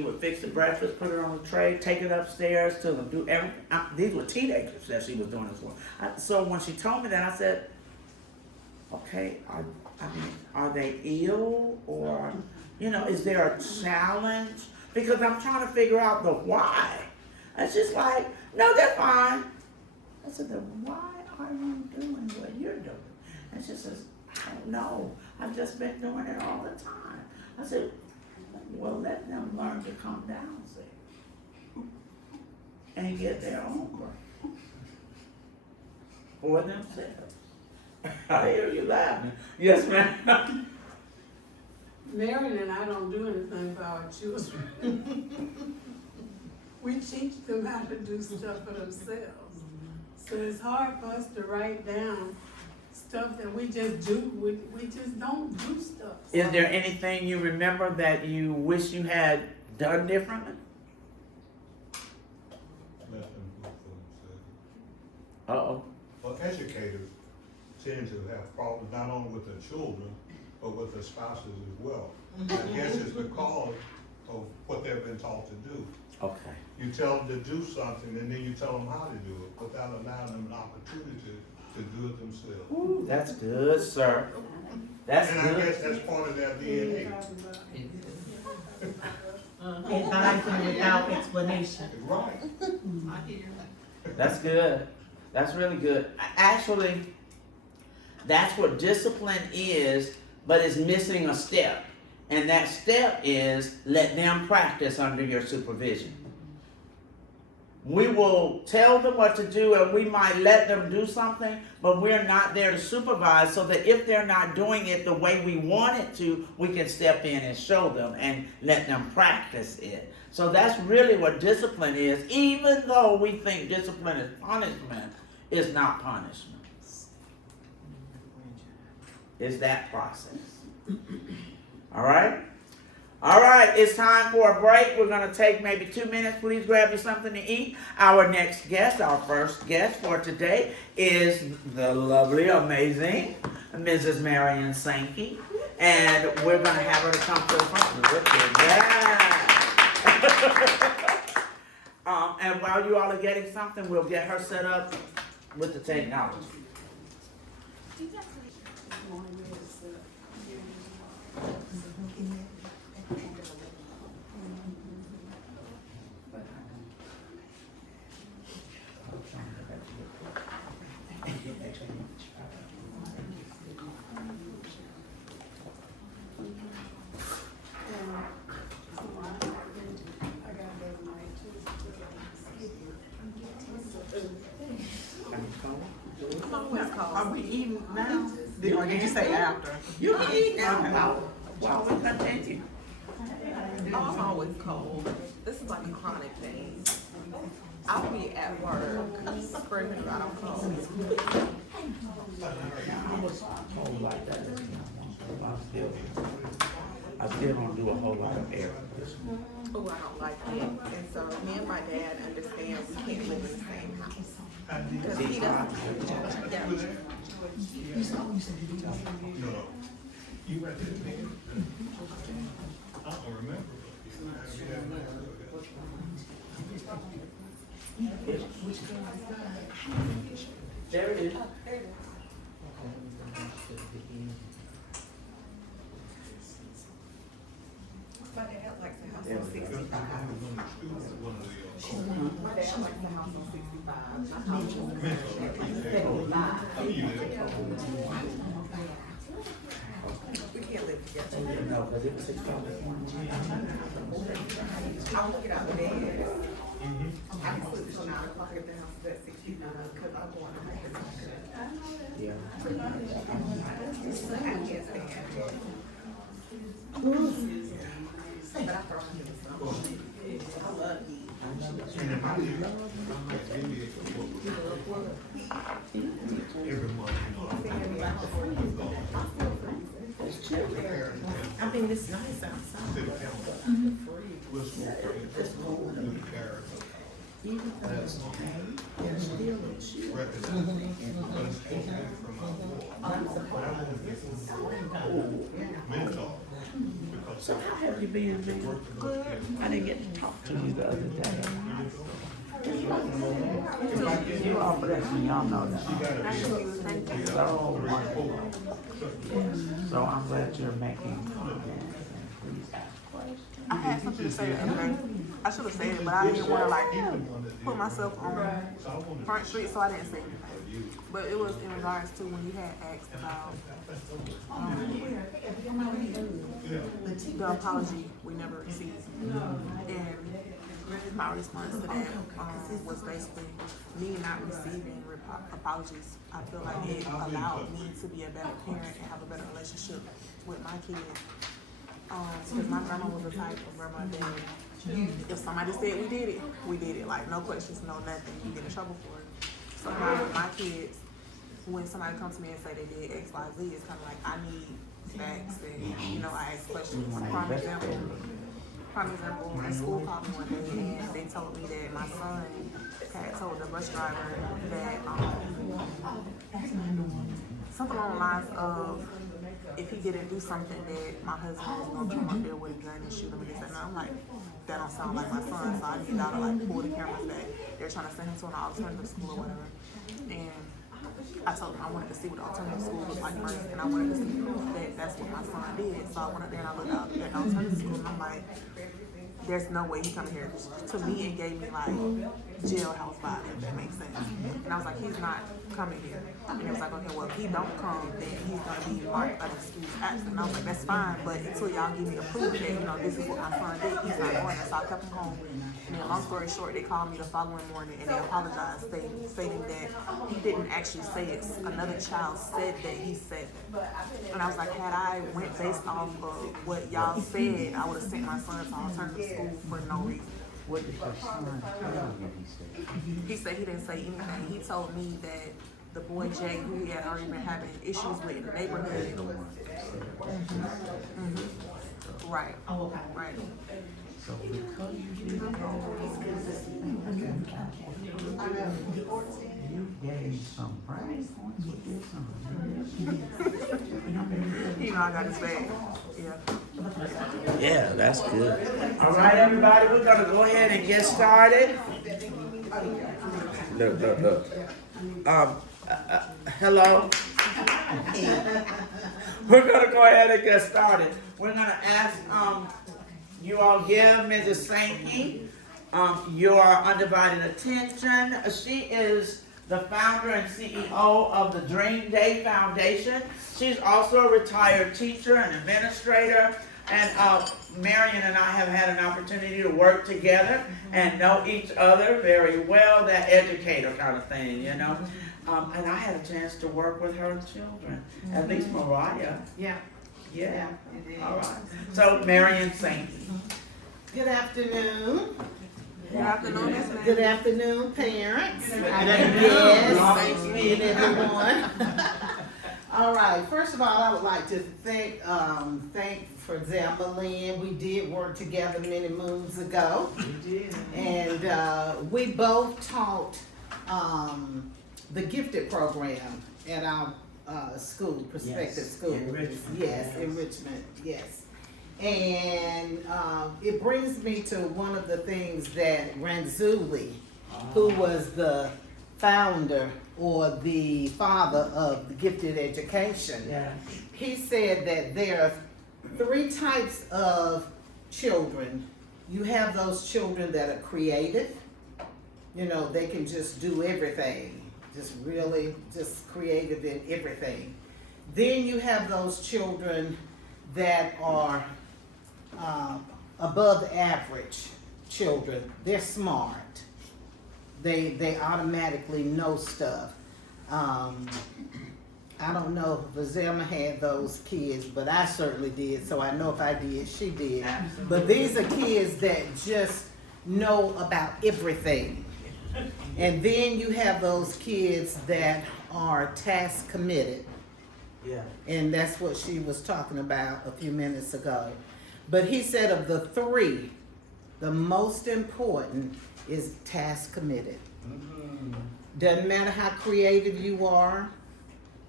would fix the breakfast, put it on the tray, take it upstairs to them, do everything. These were teenagers that she was doing this for. So when she told me that, I said, okay, are they ill or, is there a challenge? Because I'm trying to figure out the why. And she's like, no, they're fine. I said, then why are you doing what you're doing? And she says, I don't know. I've just been doing it all the time. I said, well, let them learn to come down, see, and get their own break for themselves. I hear you laughing. Yes, ma'am. Marion and I don't do anything for our children. We teach them how to do stuff for themselves. So it's hard for us to write down stuff that we just do. We just don't do stuff. Is there anything you remember that you wish you had done differently? Let them do for themselves. Uh-oh. Well, educators tend to have problems not only with their children, but with their spouses as well. I guess it's because of what they've been taught to do. Okay. You tell them to do something and then you tell them how to do it without allowing them an opportunity to do it themselves. Ooh, that's good, sir. That's And I good. guess that's part of their DNA. Advising without explanation. Right. That's good. That's really good. Actually, that's what discipline is, but it's missing a step. And that step is let them practice under your supervision. We will tell them what to do and we might let them do something, but we're not there to supervise, so that if they're not doing it the way we want it to, we can step in and show them and let them practice it. So that's really what discipline is, even though we think discipline is punishment, it's not punishment. It's that process. All right? All right, it's time for a break. We're going to take maybe 2 minutes. Please grab you something to eat. Our next guest, our first guest for today is the lovely, amazing Mrs. Marion Sankey. And we're going to have her to come to the front. Look at that. And while you all are getting something, we'll get her set up with the technology. Are we eating now? Or did you say after? You can eat now while we continue. Oh, I'm always cold. This is like a chronic thing. I'll be at work screaming about I'm cold. I still don't do a whole lot of air conditioning. Oh, I don't like it. And so me and my dad understand we can't live in the same house. Because he doesn't. Yeah. You read it? I don't remember. There it is. My dad likes the house on 65. My dad likes the house on 65. We can't live together. No, because it was $6. I'll get out of bed. I can sleep till 9 o'clock if the house is at 69 because I'm going to make it. Yeah. I can't stand it. But I throw him in the sun. I love heat. Every month, I mean, it's nice outside. city council. We'll smoke it. Even though it's okay, there's still a chill. So how have you been, man? Good. I didn't get to talk to you the other day. You all bless me, y'all know that. So wonderful. So I'm glad you're making comments. Please ask questions. I had something to say the other day. I should have said it, but I didn't want to put myself on Front Street, so I didn't say anything. But it was in regards to when you had asked about the apology we never received. And my response to that was basically me not receiving apologies. I feel like it allowed me to be a better parent and have a better relationship with my kids. Because my grandma was the type of grandma that if somebody said we did it. Like no questions, no nothing. You get in trouble for it. So now with my kids, when somebody comes to me and say they did X, Y, Z, it's kind of like I need facts and I ask questions. Prime example, in school called me one day and they told me that my son had told the bus driver that something along the lines of if he didn't do something that my husband was going to come up there with a gun and shoot him and this and that. I'm like, that don't sound like my son, so I need y'all to pull the cameras back. They're trying to send him to an alternative school or whatever. And I told him I wanted to see what the alternative school was like first, and I wanted to see proof that that's what my son did. So I went up there and I looked out at the alternative school and I'm like, there's no way he's coming here. To me, it gave me like jailhouse vibe, if that makes sense. And I was like, he's not coming here. And it was like, okay, well, if he don't come, then he's gonna be like an excuse absent. And I was like, that's fine, but until y'all give me the proof that, you know, this is what my son did, he's not going there. So I kept him home. And then long story short, they called me the following morning and they apologized, stating that he didn't actually say it. Another child said that he said it. And I was like, had I went based off of what y'all said, I would have sent my son to alternative school for no reason. What did your son tell you he said? He said he didn't say anything. He told me that the boy Jay, who he had already been having issues with in the neighborhood. Right. Oh, okay. Right. So because you did that, you gave some brownie points with your son. You know I got his bag. Yeah. Yeah, that's good. All right, everybody, we're gonna go ahead and get started. Look. Hello. We're gonna go ahead and get started. We're gonna ask you all give Mrs. Sankey your undivided attention. She is the founder and CEO of the Dream Day Foundation. She's also a retired teacher and administrator. And Marion and I have had an opportunity to work together and know each other very well, that educator kind of thing, you know. And I had a chance to work with her children, at least Mariah. Yeah. Yeah. All right. So Marion Sankey. Good afternoon. Good afternoon, Miss May. Good afternoon, parents. Yes. And everyone. All right. First of all, I would like to thank for Zambalyn. We did work together many moons ago. We did. And we both taught the gifted program at our school, prospective Yes, school. enrichment. Yes, enrichment, yes. And it brings me to one of the things that Ranzuli, who was the founder or the father of the gifted education, Yeah. he said that there are 3 types of children. You have those children that are creative. You know, they can just do everything. Just really, just creative in everything. Then you have those children that are above average children. They're smart. They automatically know stuff. I don't know if Zelma had those kids, but I certainly did. So I know if I did, she did. Absolutely. But these are kids that just know about everything. And then you have those kids that are task committed. Yeah. And that's what she was talking about a few minutes ago. But he said of the 3, the most important is task committed. Doesn't matter how creative you are.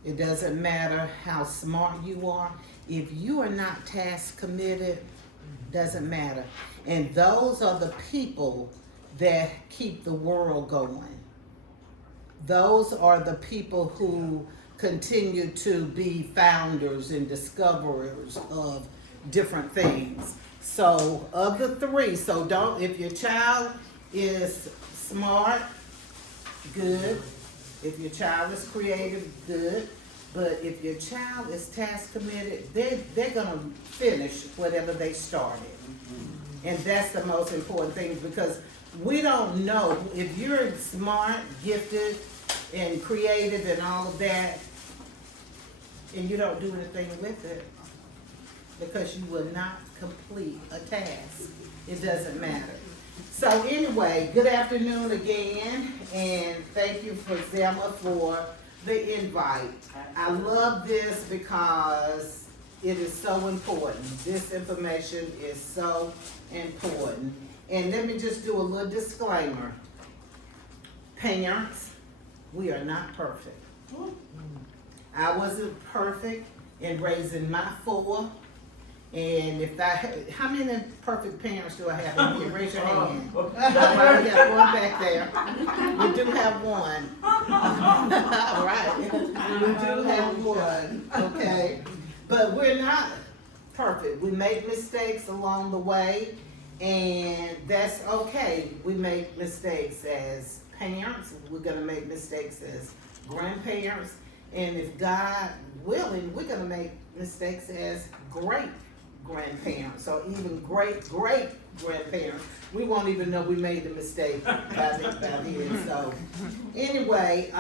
It doesn't matter how smart you are. If you are not task committed, doesn't matter. And those are the people that keep the world going. Those are the people who continue to be founders and discoverers of different things. So of the 3, so don't, if your child is smart, good. If your child is creative, good. But if your child is task committed, they're gonna finish whatever they started. And that's the most important thing, because we don't know if you're smart, gifted, and creative and all of that, and you don't do anything with it, because you will not complete a task. It doesn't matter. So anyway, good afternoon again, and thank you for Zelma for the invite. I love this because it is so important. This information is so important. And let me just do a little disclaimer. Parents, we are not perfect. I wasn't perfect in raising my 4. And if how many perfect parents do I have in here? Raise your hand. All right, we got one back there. We do have one. All right, we do have one, okay? But we're not perfect. We make mistakes along the way. And that's okay. We make mistakes as parents. We're gonna make mistakes as grandparents. And if God willing, we're gonna make mistakes as great grandparents or even great grandparents. We won't even know we made the mistake by then. So anyway,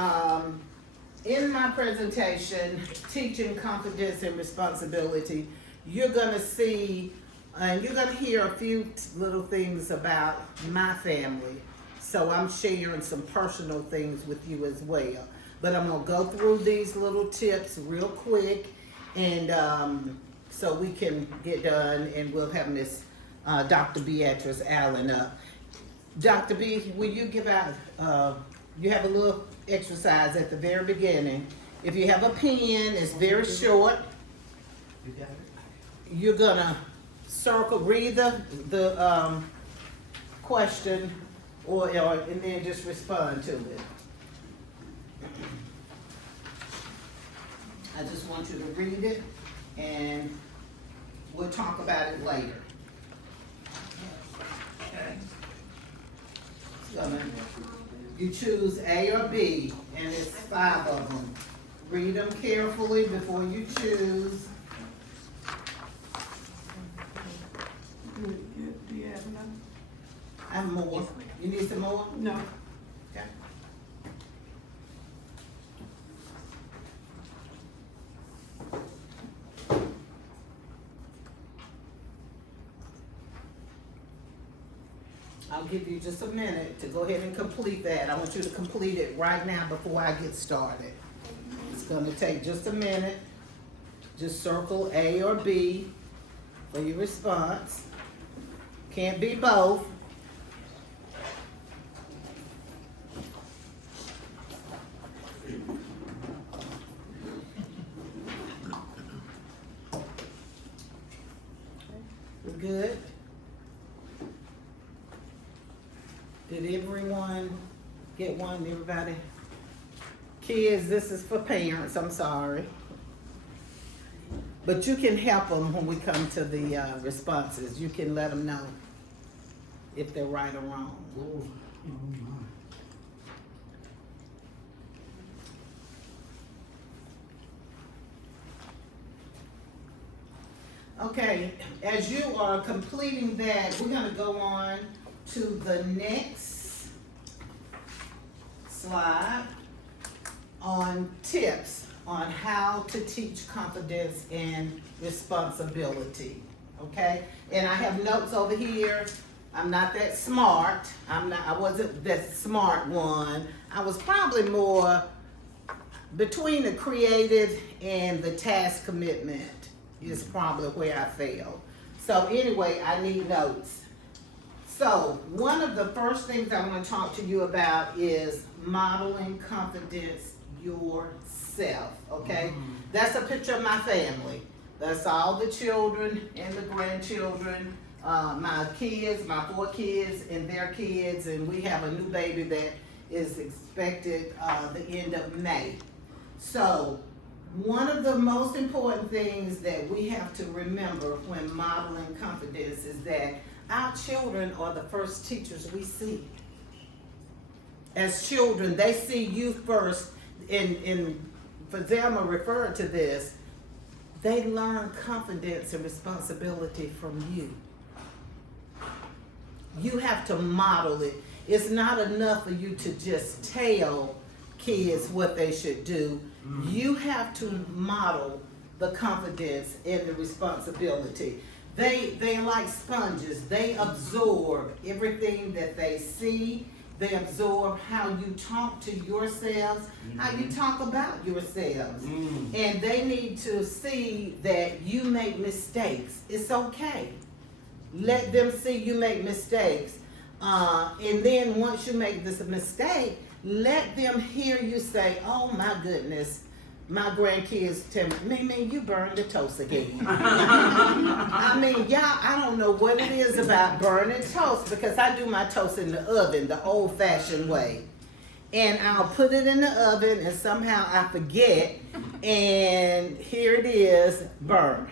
in my presentation, Teaching Confidence and Responsibility, you're gonna see and you're gonna hear a few little things about my family. So I'm sharing some personal things with you as well. But I'm gonna go through these little tips real quick, and so we can get done, and we'll have Miss Dr. Beatrice Allen up. Dr. B, will you give out, you have a little exercise at the very beginning. If you have a pen, it's very short. You got it? You're gonna circle, read the question, or and then just respond to it. I just want you to read it, and we'll talk about it later. So, you choose A or B, and it's 5 of them. Read them carefully before you choose. Do you have enough? I have more. You need some more? No. Okay. I'll give you just a minute to go ahead and complete that. I want you to complete it right now before I get started. It's gonna take just a minute. Just circle A or B for your response. Can't be both. We're good? Did everyone get one? Everybody? Kids, this is for parents, I'm sorry. But you can help them when we come to the responses. You can let them know if they're right or wrong. Oh my. Okay, as you are completing that, we're gonna go on to the next slide on tips on how to teach confidence and responsibility, okay? And I have notes over here. I'm not that smart. I wasn't that smart one. I was probably more between the creative and the task commitment is probably where I failed. So anyway, I need notes. So one of the first things I want to talk to you about is modeling confidence yourself, okay? That's a picture of my family. That's all the children and the grandchildren, my kids, my 4 kids and their kids, and we have a new baby that is expected the end of May. So one of the most important things that we have to remember when modeling confidence is that our children are the first teachers we see. As children, they see you first, and Fazama referred to this, they learn confidence and responsibility from you. You have to model it. It's not enough for you to just tell kids what they should do. You have to model the confidence and the responsibility. They're like sponges. They absorb everything that they see. They absorb how you talk to yourselves, how you talk about yourselves. And they need to see that you make mistakes. It's okay. Let them see you make mistakes. And then once you make this mistake, let them hear you say, oh my goodness, my grandkids tell me, Mimi, you burned the toast again. I mean, y'all, I don't know what it is about burning toast, because I do my toast in the oven the old fashioned way. And I'll put it in the oven and somehow I forget, and here it is, burned.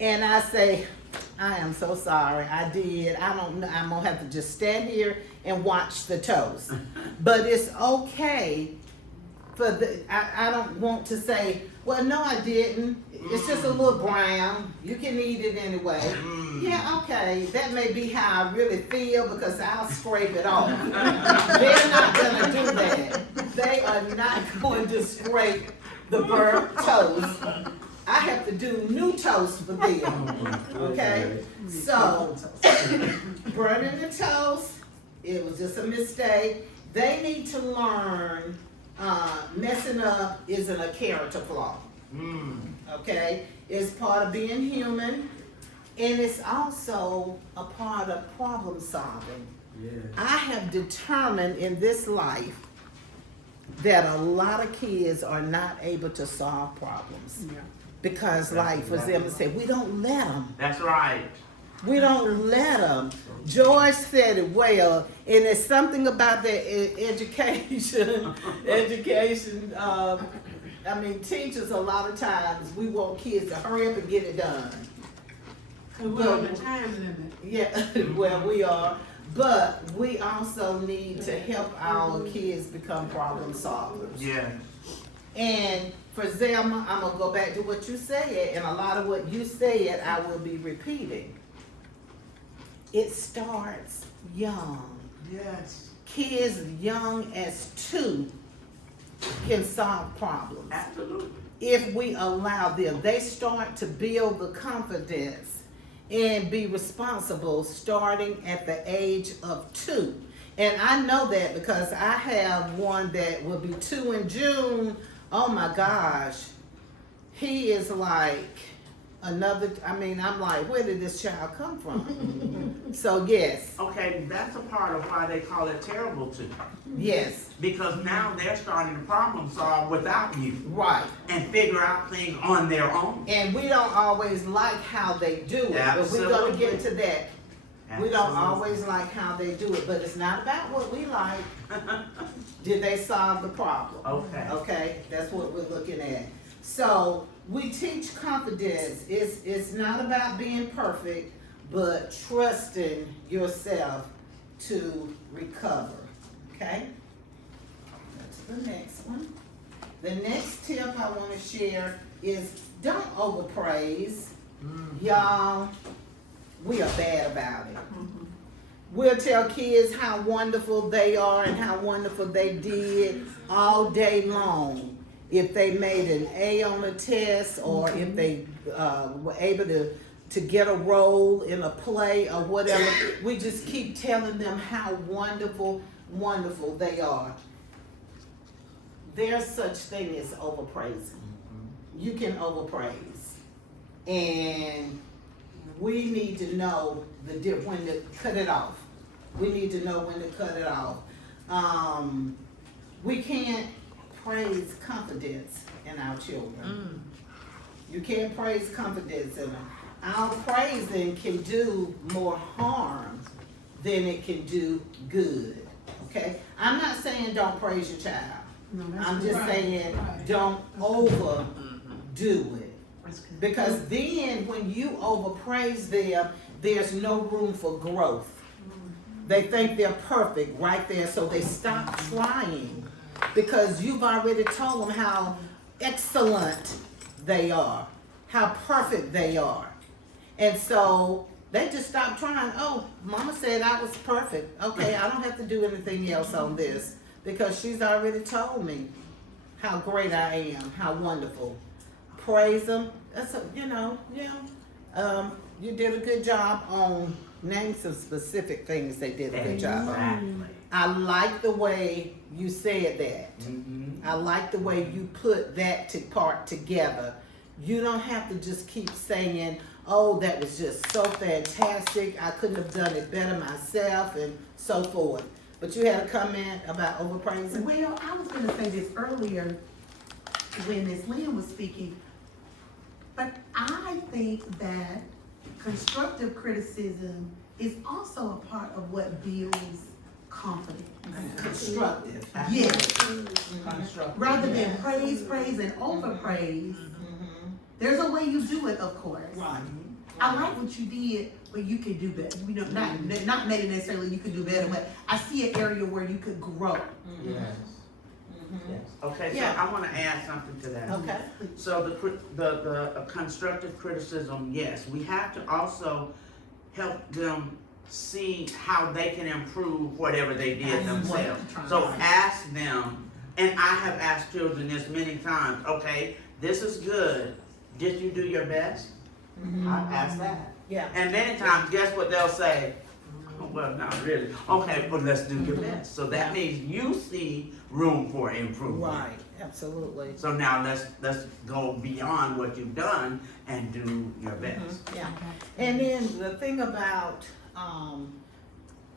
And I say, I am so sorry. I did. I don't know. I'm gonna have to just stand here and watch the toast. But it's okay for I don't want to say, well, no, I didn't. It's just a little brown. You can eat it anyway. Yeah, okay. That may be how I really feel because I'll scrape it off. They're not gonna do that. They are not going to scrape the burnt toast. I have to do new toast for them. Okay? So, burning the toast, it was just a mistake. They need to learn messing up isn't a character flaw. Okay? It's part of being human, and it's also a part of problem solving. I have determined in this life that a lot of kids are not able to solve problems. Because, like, for example, say, we don't let them. That's right. We don't let them. George said it well, and it's something about their education. I mean, teachers, a lot of times, we want kids to hurry up and get it done. Cause we're on a time limit. Yeah, well, we are. But we also need to help our kids become problem solvers. Yeah. And for Zelma, I'm gonna go back to what you said, and a lot of what you said, I will be repeating. It starts young. Yes. Kids young as 2 can solve problems. Absolutely. If we allow them, they start to build the confidence and be responsible starting at the age of 2. And I know that because I have one that will be 2 in June. Oh my gosh. He is like another, I'm like, where did this child come from? So yes, Okay, that's a part of why they call it terrible too. yes, Because now they're starting to problem solve without you right. and figure out things on their own. And we don't always like how they do it, but we're gonna get to that. We don't Absolutely. always like how they do it, but it's not about what we like. Did they solve the problem? Okay. Okay, that's what we're looking at. So we teach confidence. It's not about being perfect, but trusting yourself to recover. Okay? Go to the next one. The next tip I want to share is don't overpraise. Y'all, we are bad about it. We'll tell kids how wonderful they are and how wonderful they did all day long. If they made an A on a test or if they were able to get a role in a play or whatever, we just keep telling them how wonderful, wonderful they are. There's such thing as overpraising. You can overpraise. And we need to know when to cut it off. We need to know when to cut it off. We can't praise confidence in our children. You can't praise confidence in them. Our praising can do more harm than it can do good. Okay? I'm not saying don't praise your child. No, that's I'm just right. saying Right. don't overdo it. Because then when you overpraise them, there's no room for growth. They think they're perfect right there, so they stop trying because you've already told them how excellent they are, how perfect they are. And so they just stop trying. Oh, mama said I was perfect. Okay, I don't have to do anything else on this because she's already told me how great I am, how wonderful. Praise them. That's you did a good job on name some specific things they did a good job on. Exactly. I like the way you said that. I like the way you put that part together. You don't have to just keep saying, oh, that was just so fantastic. I couldn't have done it better myself and so forth. But you had a comment about overpraising? Well, I was gonna say this earlier when Ms. Lynn was speaking, but I think that constructive criticism is also a part of what builds confidence. Constructive. Yes, Constructive. rather than praise and overpraise. There's a way you do it, of course. Right. I like what you did, but you could do better. You know, not maybe necessarily you could do better, but I see an area where you could grow. Yes. Yes. Okay, so Yeah. I wanna add something to that. Okay. So the constructive criticism, yes, we have to also help them see how they can improve whatever they did themselves. So ask them, and I have asked children this many times, okay, this is good, did you do your best? I've asked that. Yeah. And many times, guess what they'll say? Oh, well, not really. Okay, well, let's do your best. So that means you see room for improvement. Right, absolutely. So now let's go beyond what you've done and do your best. Yeah, and then the thing about,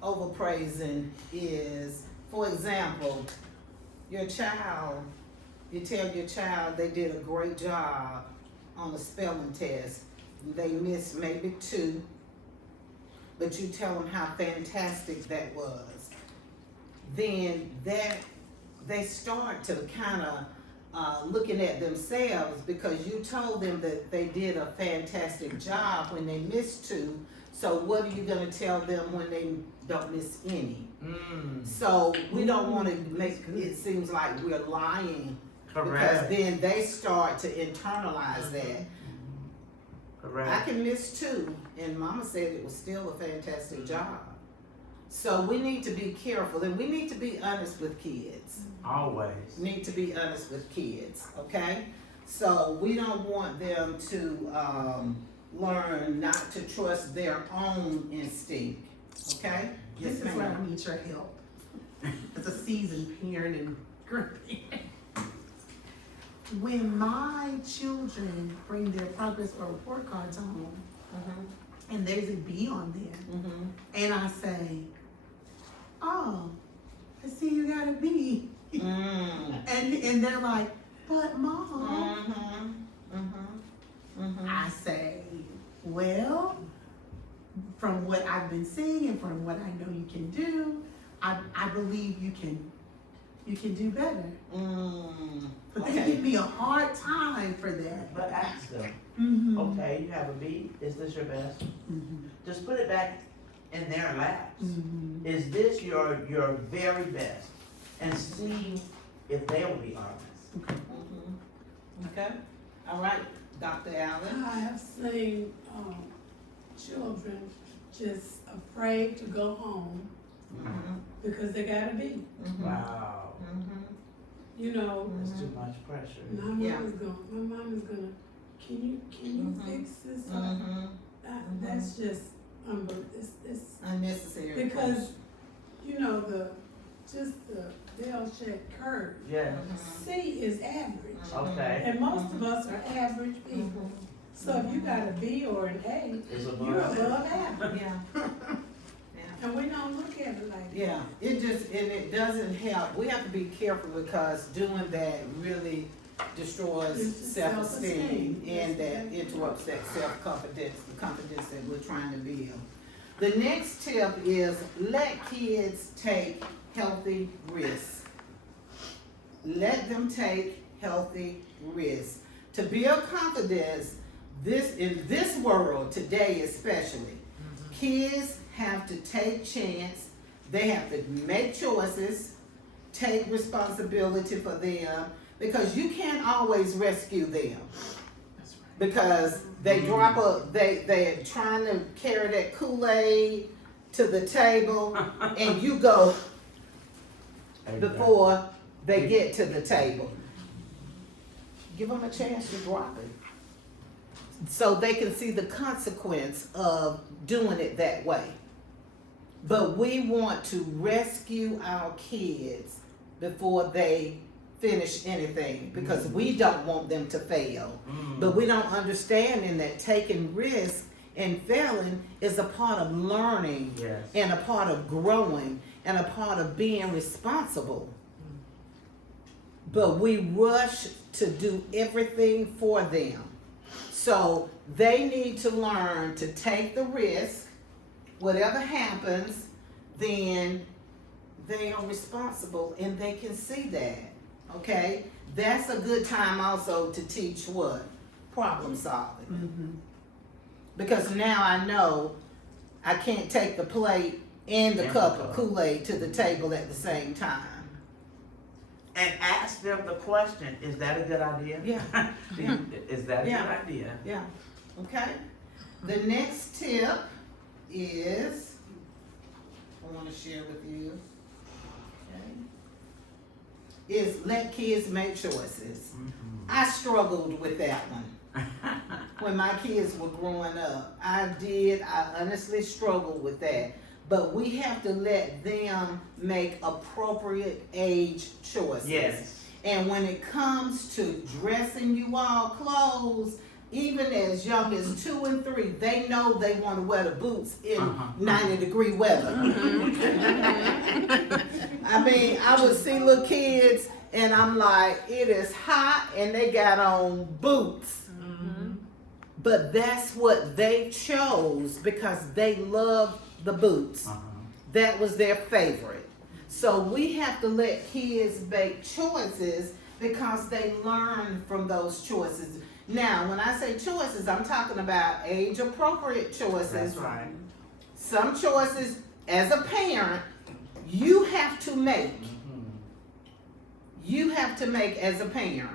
overpraising is, for example, your child, you tell your child they did a great job on a spelling test. They missed maybe 2, but you tell them how fantastic that was. Then they start to kind of looking at themselves because you told them that they did a fantastic job when they missed 2. So what are you gonna tell them when they don't miss any? So we don't want to make it seems like we're lying, because Correct. then they start to internalize that. I Correct. can miss 2, and Mama said it was still a fantastic job. So we need to be careful, and we need to be honest with kids. Always. Need to be honest with kids, okay? So we don't want them to learn not to trust their own instinct, okay? This is where I need your help. As a seasoned parent and grandparent. When my children bring their progress or report cards home, and there's a B on there, and I say, oh, I see you got a B. And they're like, but Mom, I say, well, from what I've been seeing and from what I know you can do, I believe you can do better. But they give me a hard time for that. But ask them, Mm-hmm. okay, you have a B, is this your best? Just put it back in their laps. Is this your very best? And see if they'll be honest. Okay, all right, Dr. Allen. I have seen, children just afraid to go home because they gotta be. Wow, You know, that's too much pressure. my mom Yeah. is gonna, can you fix this up? That's just, it's Unnecessary. because, you know, the bell-shaped curve. Yes, C is average, okay. and most of us are average people. So if you got a B or an A, It's you're above. above average, Yeah. and we don't look at it like that. Yeah, it doesn't help. We have to be careful because doing that really destroys It's self-esteem self-esteem. and that interrupts that self-confidence, the confidence that we're trying to build. The next tip is let kids take healthy risks. Let them take healthy risks. To build confidence, in this world today especially, kids have to take chance, they have to make choices, take responsibility for them, because you can't always rescue them. Because they're trying to carry that Kool-Aid to the table, and you go before they get to the table. Give them a chance to drop it, so they can see the consequence of doing it that way. But we want to rescue our kids before they finish anything, because we don't want them to fail. But we don't understand in that taking risks and failing is a part of learning, Yes. and a part of growing, and a part of being responsible. But we rush to do everything for them. So they need to learn to take the risk. Whatever happens, then they are responsible and they can see that, okay? That's a good time also to teach what? Problem solving. Because now I know I can't take the plate and the cup of Kool-Aid to the table at the same time. And ask them the question, is that a good idea? Yeah. Is that a Yeah. good idea? Yeah, okay. The next tip is, I wanna share with you, okay, is let kids make choices. I struggled with that one. When my kids were growing up, I honestly struggled with that. But we have to let them make appropriate age choices. Yes. And when it comes to dressing you all clothes, even as young as 2 and 3, they know they want to wear the boots in 90-degree weather. I mean, I would see little kids and I'm like, it is hot and they got on boots. But that's what they chose because they love the boots. That was their favorite. So we have to let kids make choices because they learn from those choices. Now, when I say choices, I'm talking about age-appropriate choices. That's right. Some choices, as a parent, you have to make. You have to make as a parent.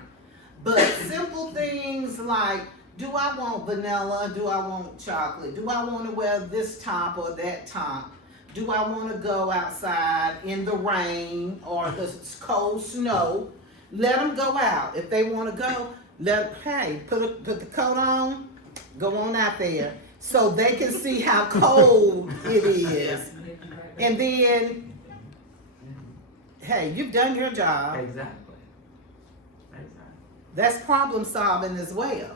But simple things like, do I want vanilla? Do I want chocolate? Do I want to wear this top or that top? Do I want to go outside in the rain or the cold snow? Let them go out. If they want to go, put the coat on, go on out there so they can see how cold it is. And then, hey, you've done your job. Exactly. That's problem solving as well.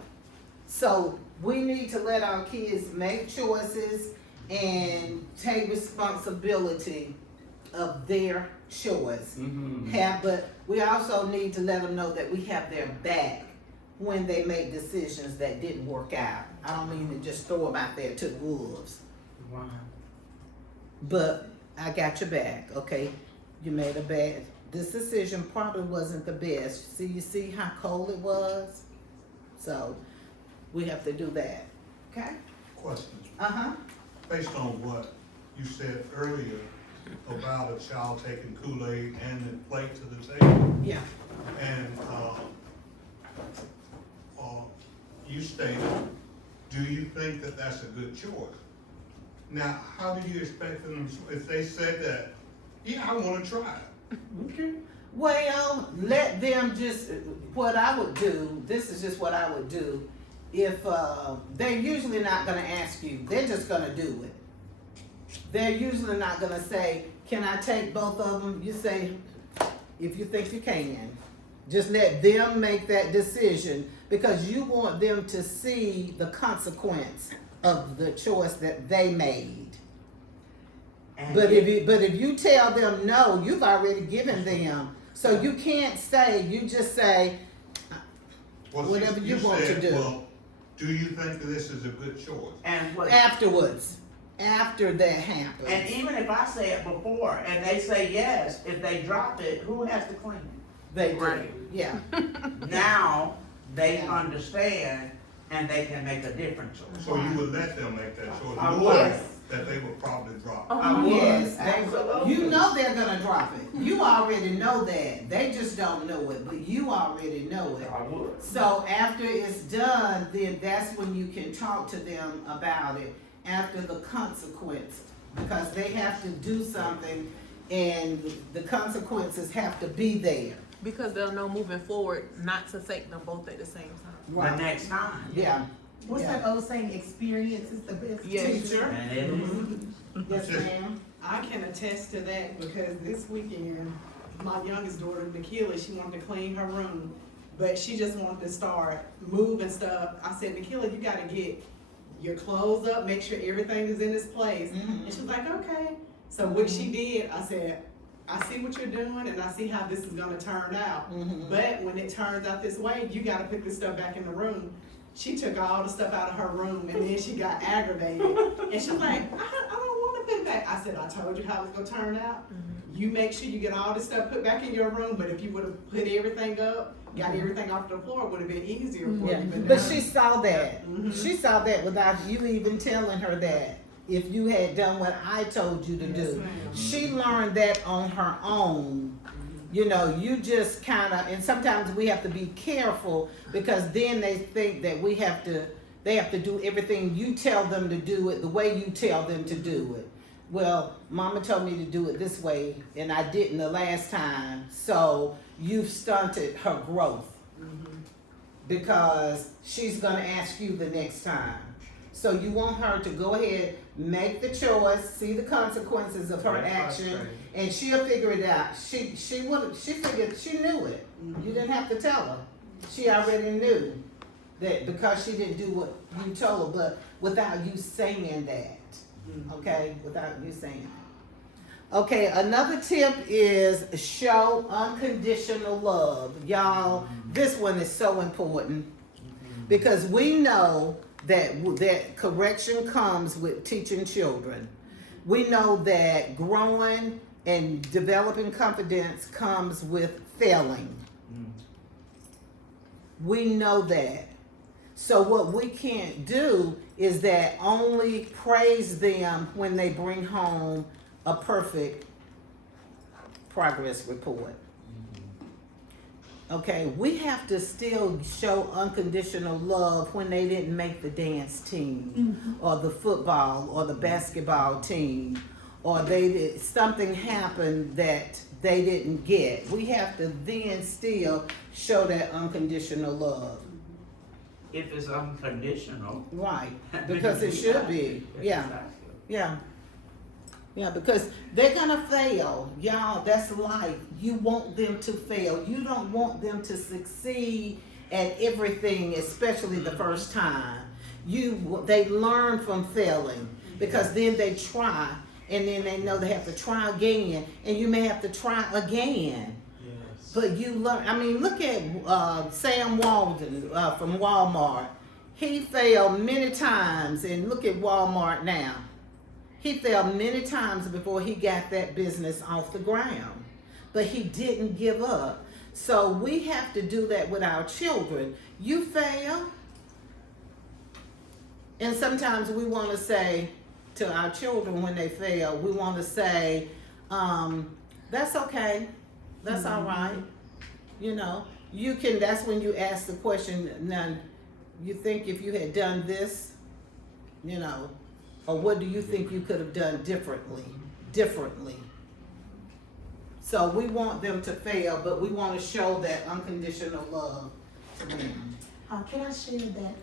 So we need to let our kids make choices and take responsibility of their choice. But we also need to let them know that we have their back when they make decisions that didn't work out. I don't mean to just throw them out there to the wolves. Wow. But I got your back, okay? You made a bad, this decision probably wasn't the best. You see how cold it was? So we have to do that, okay? Question, Uh-huh. based on what you said earlier about a child taking Kool-Aid and the plate to the table, Yeah. and, you stated, do you think that that's a good choice? Now, how do you expect them, if they said that, yeah, I wanna try it? Okay. Well, let them just, what I would do, this is just what I would do. If, they're usually not gonna ask you, they're just gonna do it. They're usually not gonna say, can I take both of them? You say, if you think you can. Just let them make that decision because you want them to see the consequence of the choice that they made. And But if you tell them no, you've already given them. So you can't say, you just say, Well, whatever you want to said, do. well, do you think that this is a good choice? and what, Afterwards, after that happens. and even if I say it before and they say yes, if they drop it, who has to clean it? They do, Right. yeah. Now they Yeah. understand and they can make a different choice. So you would let them make that choice, I knowing would. that they would probably drop it? I would, Yes, absolutely. you know they're gonna drop it. You already know that. They just don't know it, but you already know it. I would. So after it's done, then that's when you can talk to them about it after the consequence. Because they have to do something and the consequences have to be there. Because they'll know moving forward not to take them both at the same time. The next time. Yeah. What's Yeah. that old saying, experience is the best Yes. teacher? And it is. Yes, ma'am. I can attest to that because this weekend, my youngest daughter, Nikhila, she wanted to clean her room, but she just wanted to start moving stuff. I said, Nikhila, you gotta get your clothes up, make sure everything is in its place. Mhm. And she was like, okay. So what she did, I said, I see what you're doing and I see how this is gonna turn out. Mhm. But when it turns out this way, you gotta put this stuff back in the room. She took all the stuff out of her room and then she got aggravated. And she was like, I don't wanna put it back. I said, I told you how it was gonna turn out. You make sure you get all this stuff put back in your room, but if you would've put everything up, got everything off the floor, it would've been easier for Yeah, you. but now- she saw that. Mhm. She saw that without you even telling her that. If you had done what I told you to Yes, do, ma'am. she learned that on her own. You know, you just kind of, and sometimes we have to be careful because then they think that they have to do everything you tell them to do it the way you tell them to do it. Well, mama told me to do it this way and I didn't the last time, so you've stunted her growth because she's gonna ask you the next time. So you want her to go ahead, make the choice, see the consequences of her action, and she'll figure it out. She knew it. You didn't have to tell her. She already knew that because she didn't do what you told her, but without you saying that. Okay, without you saying that. Okay, another tip is show unconditional love. Y'all, this one is so important because we know that correction comes with teaching children. We know that growing and developing confidence comes with failing. We know that. So what we can't do is that only praise them when they bring home a perfect progress report. Okay, we have to still show unconditional love when they didn't make the dance team or the football or the basketball team, or something happened that they didn't get. We have to then still show that unconditional love. If it's unconditional. Right, because it should be, yeah. Yeah. Yeah, because they're gonna fail. Y'all, that's life. You want them to fail. You don't want them to succeed at everything, especially the first time. They learn from failing because then they try and then they know they have to try again and you may have to try again. Yes. But you learn, I mean, look at Sam Walden from Walmart. He failed many times and look at Walmart now. He failed many times before he got that business off the ground, but he didn't give up. So we have to do that with our children. You fail, and sometimes we want to say to our children when they fail, we want to say, that's okay, that's all right. You know, that's when you ask the question, now, you think if you had done this, you know, or what do you think you could have done differently? So we want them to fail, but we want to show that unconditional love to them. Can I share that,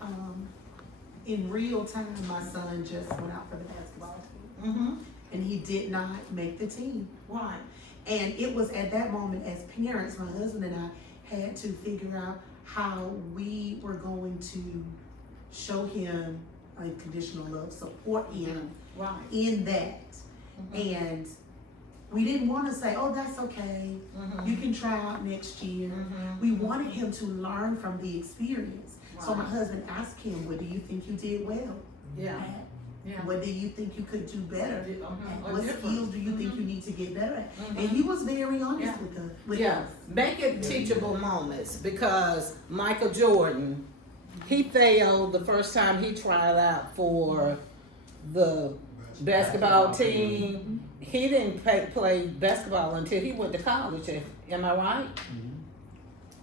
in real time, my son just went out for the basketball team. Mm-hmm. And he did not make the team. Right. And it was at that moment as parents, my husband and I had to figure out how we were going to show him unconditional love, support him Right. in that. And we didn't want to say, oh, that's okay, you can try out next year. We wanted him to learn from the experience. So my husband asked him, what do you think you did well? Yeah. at? Yeah. What do you think you could do better? Or What different. skills do you think you need to get better at? And he was very honest Yeah. with us. With Yeah, us. make it teachable moments because Michael Jordan, he failed the first time he tried out for the basketball team. He didn't play basketball until he went to college, am I right?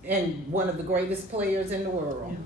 And one of the greatest players in the world,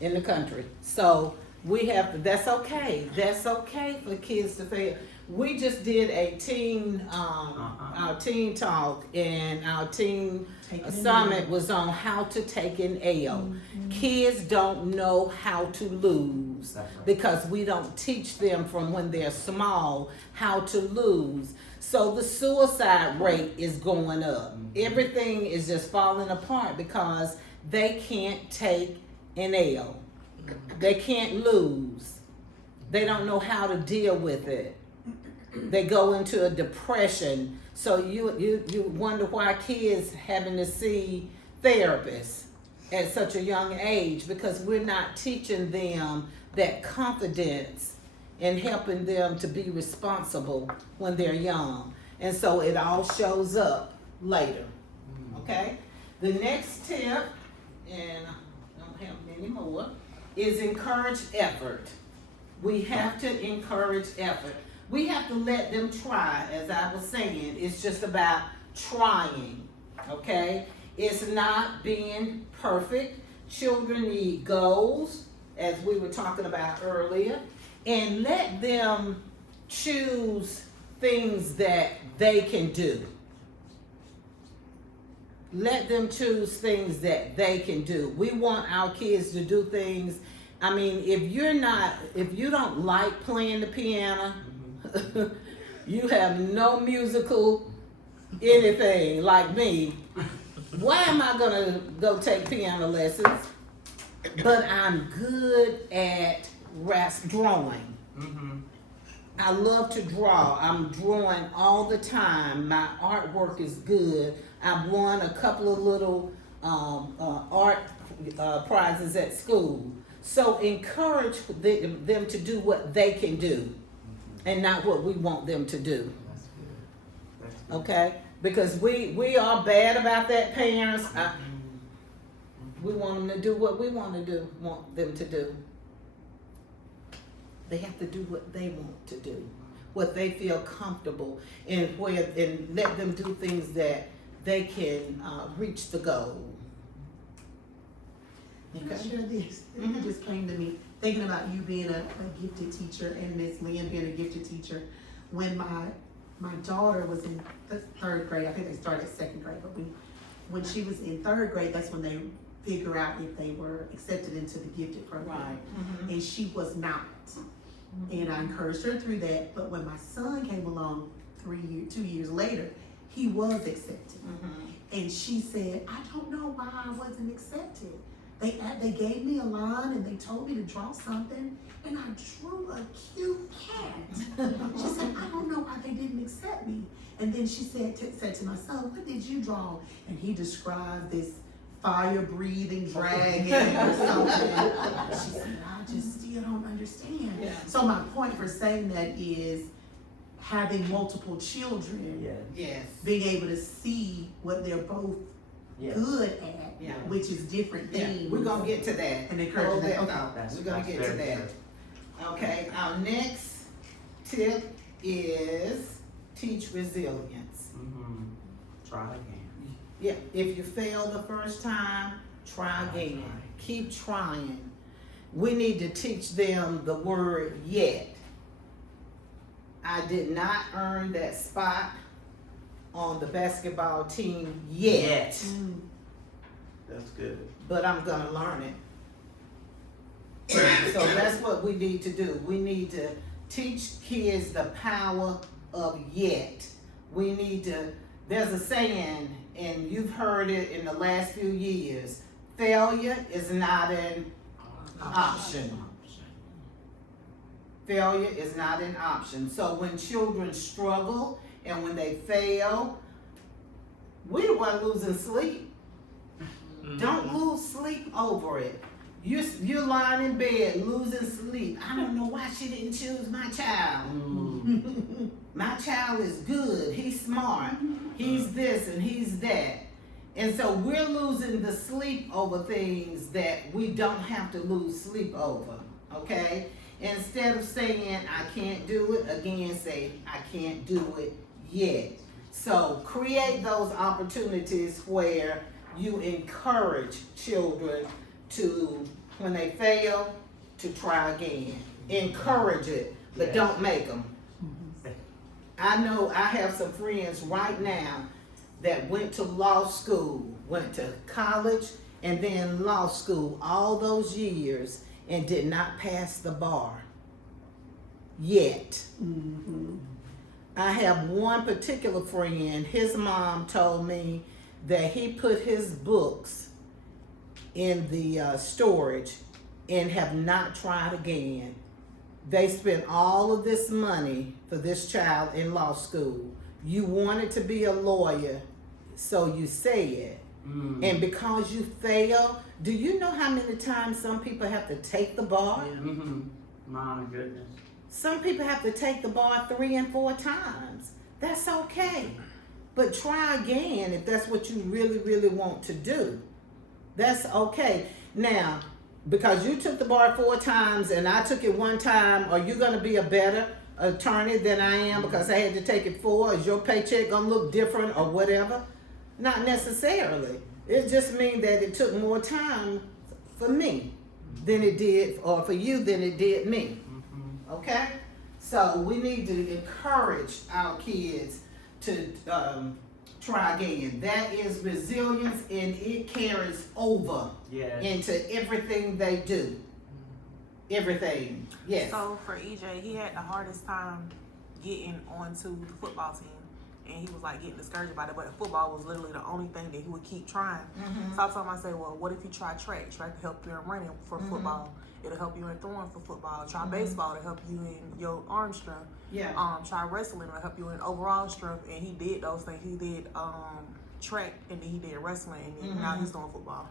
in the country. So we have to, that's okay for kids to fail. We just did a teen, our teen talk, and our teen summit was on how to take an L. Kids don't know how to lose That's right. because we don't teach them from when they're small how to lose. So the suicide rate is going up. Everything is just falling apart because they can't take an L. They can't lose. They don't know how to deal with it. They go into a depression. So you wonder why kids having to see therapists at such a young age because we're not teaching them that confidence and helping them to be responsible when they're young. And so it all shows up later, okay? The next tip, and I don't have many more, is encourage effort. We have to encourage effort. We have to let them try, as I was saying. It's just about trying, okay? It's not being perfect. Children need goals, as we were talking about earlier, and let them choose things that they can do. Let them choose things that they can do. We want our kids to do things. I mean, if you don't like playing the piano, you have no musical anything like me, why am I gonna go take piano lessons? But I'm good at drawing. I love to draw. I'm drawing all the time. My artwork is good. I've won a couple of little art prizes at school. So encourage them to do what they can do and not what we want them to do. Okay? Because we are bad about that, parents. We want them to do what we want them to do. They have to do what they want to do, what they feel comfortable, and let them do things that they can reach the goal. Can I share this? It just came to me, thinking about you being a gifted teacher and Miss Lynn being a gifted teacher. When my daughter was in the 3rd grade, I think they started 2nd grade, but when she was in 3rd grade, that's when they figure out if they were accepted into the gifted program. Right. And she was not. And I encouraged her through that, but when my son came along 2 years later, he was accepted. And she said, I don't know why I wasn't accepted. They gave me a line and they told me to draw something, and I drew a cute cat. She said, I don't know why they didn't accept me. And then she said to my son, what did you draw? And he described this fire-breathing dragon or something. She said, I just still don't understand. Yeah. So my point for saying that is having multiple children, Yes. being able to see what they're both good at, Yeah. which is different Yeah, things. we're gonna get to that. And encourage Hold that. that Okay. thought. We're gonna get to that. Okay, our next tip is teach resilience. Try again. Yeah, if you fail the first time, try again. Keep trying. We need to teach them the word yet. I did not earn that spot on the basketball team yet. That's good. But I'm gonna learn it. So that's what we need to do. We need to teach kids the power of yet. We need to, there's a saying, and you've heard it in the last few years, failure is not an option. Failure is not an option. So when children struggle and when they fail, we the one losing sleep. Don't lose sleep over it. You're lying in bed losing sleep. I don't know why she didn't choose my child. My child is good. He's smart. He's this and he's that. And so we're losing the sleep over things that we don't have to lose sleep over. Okay? Instead of saying I can't do it, again say I can't do it yet. So create those opportunities where you encourage children to, when they fail, to try again. Encourage it, but don't make them. I know I have some friends right now that went to law school, went to college, and then law school all those years and did not pass the bar yet. I have one particular friend, his mom told me that he put his books in the storage and have not tried again. They spent all of this money for this child in law school. You wanted to be a lawyer, so you say it. And because you fail, do you know how many times some people have to take the bar? My goodness. Some people have to take the bar 3 and 4 times. That's okay. But try again if that's what you really, really want to do. That's okay. Now, because you took the bar 4 times and I took it 1 time, are you gonna be a better attorney than I am because I had to take it 4? Is your paycheck gonna look different or whatever? Not necessarily. It just means that it took more time for me than it did, or for you than it did me. Okay? So we need to encourage our kids to try again. That is resilience, and it carries over into everything they do. Everything. Yes. So for EJ, he had the hardest time getting onto the football team. And he was like getting discouraged about it, but football was literally the only thing that he would keep trying. So I told him, I said, well, what if you try track? Track will help you in running for football. It'll help you in throwing for football. Try baseball to help you in your arm strength. Yeah. Try wrestling to help you in overall strength. And he did those things. He did track, and then he did wrestling, and then now he's doing football.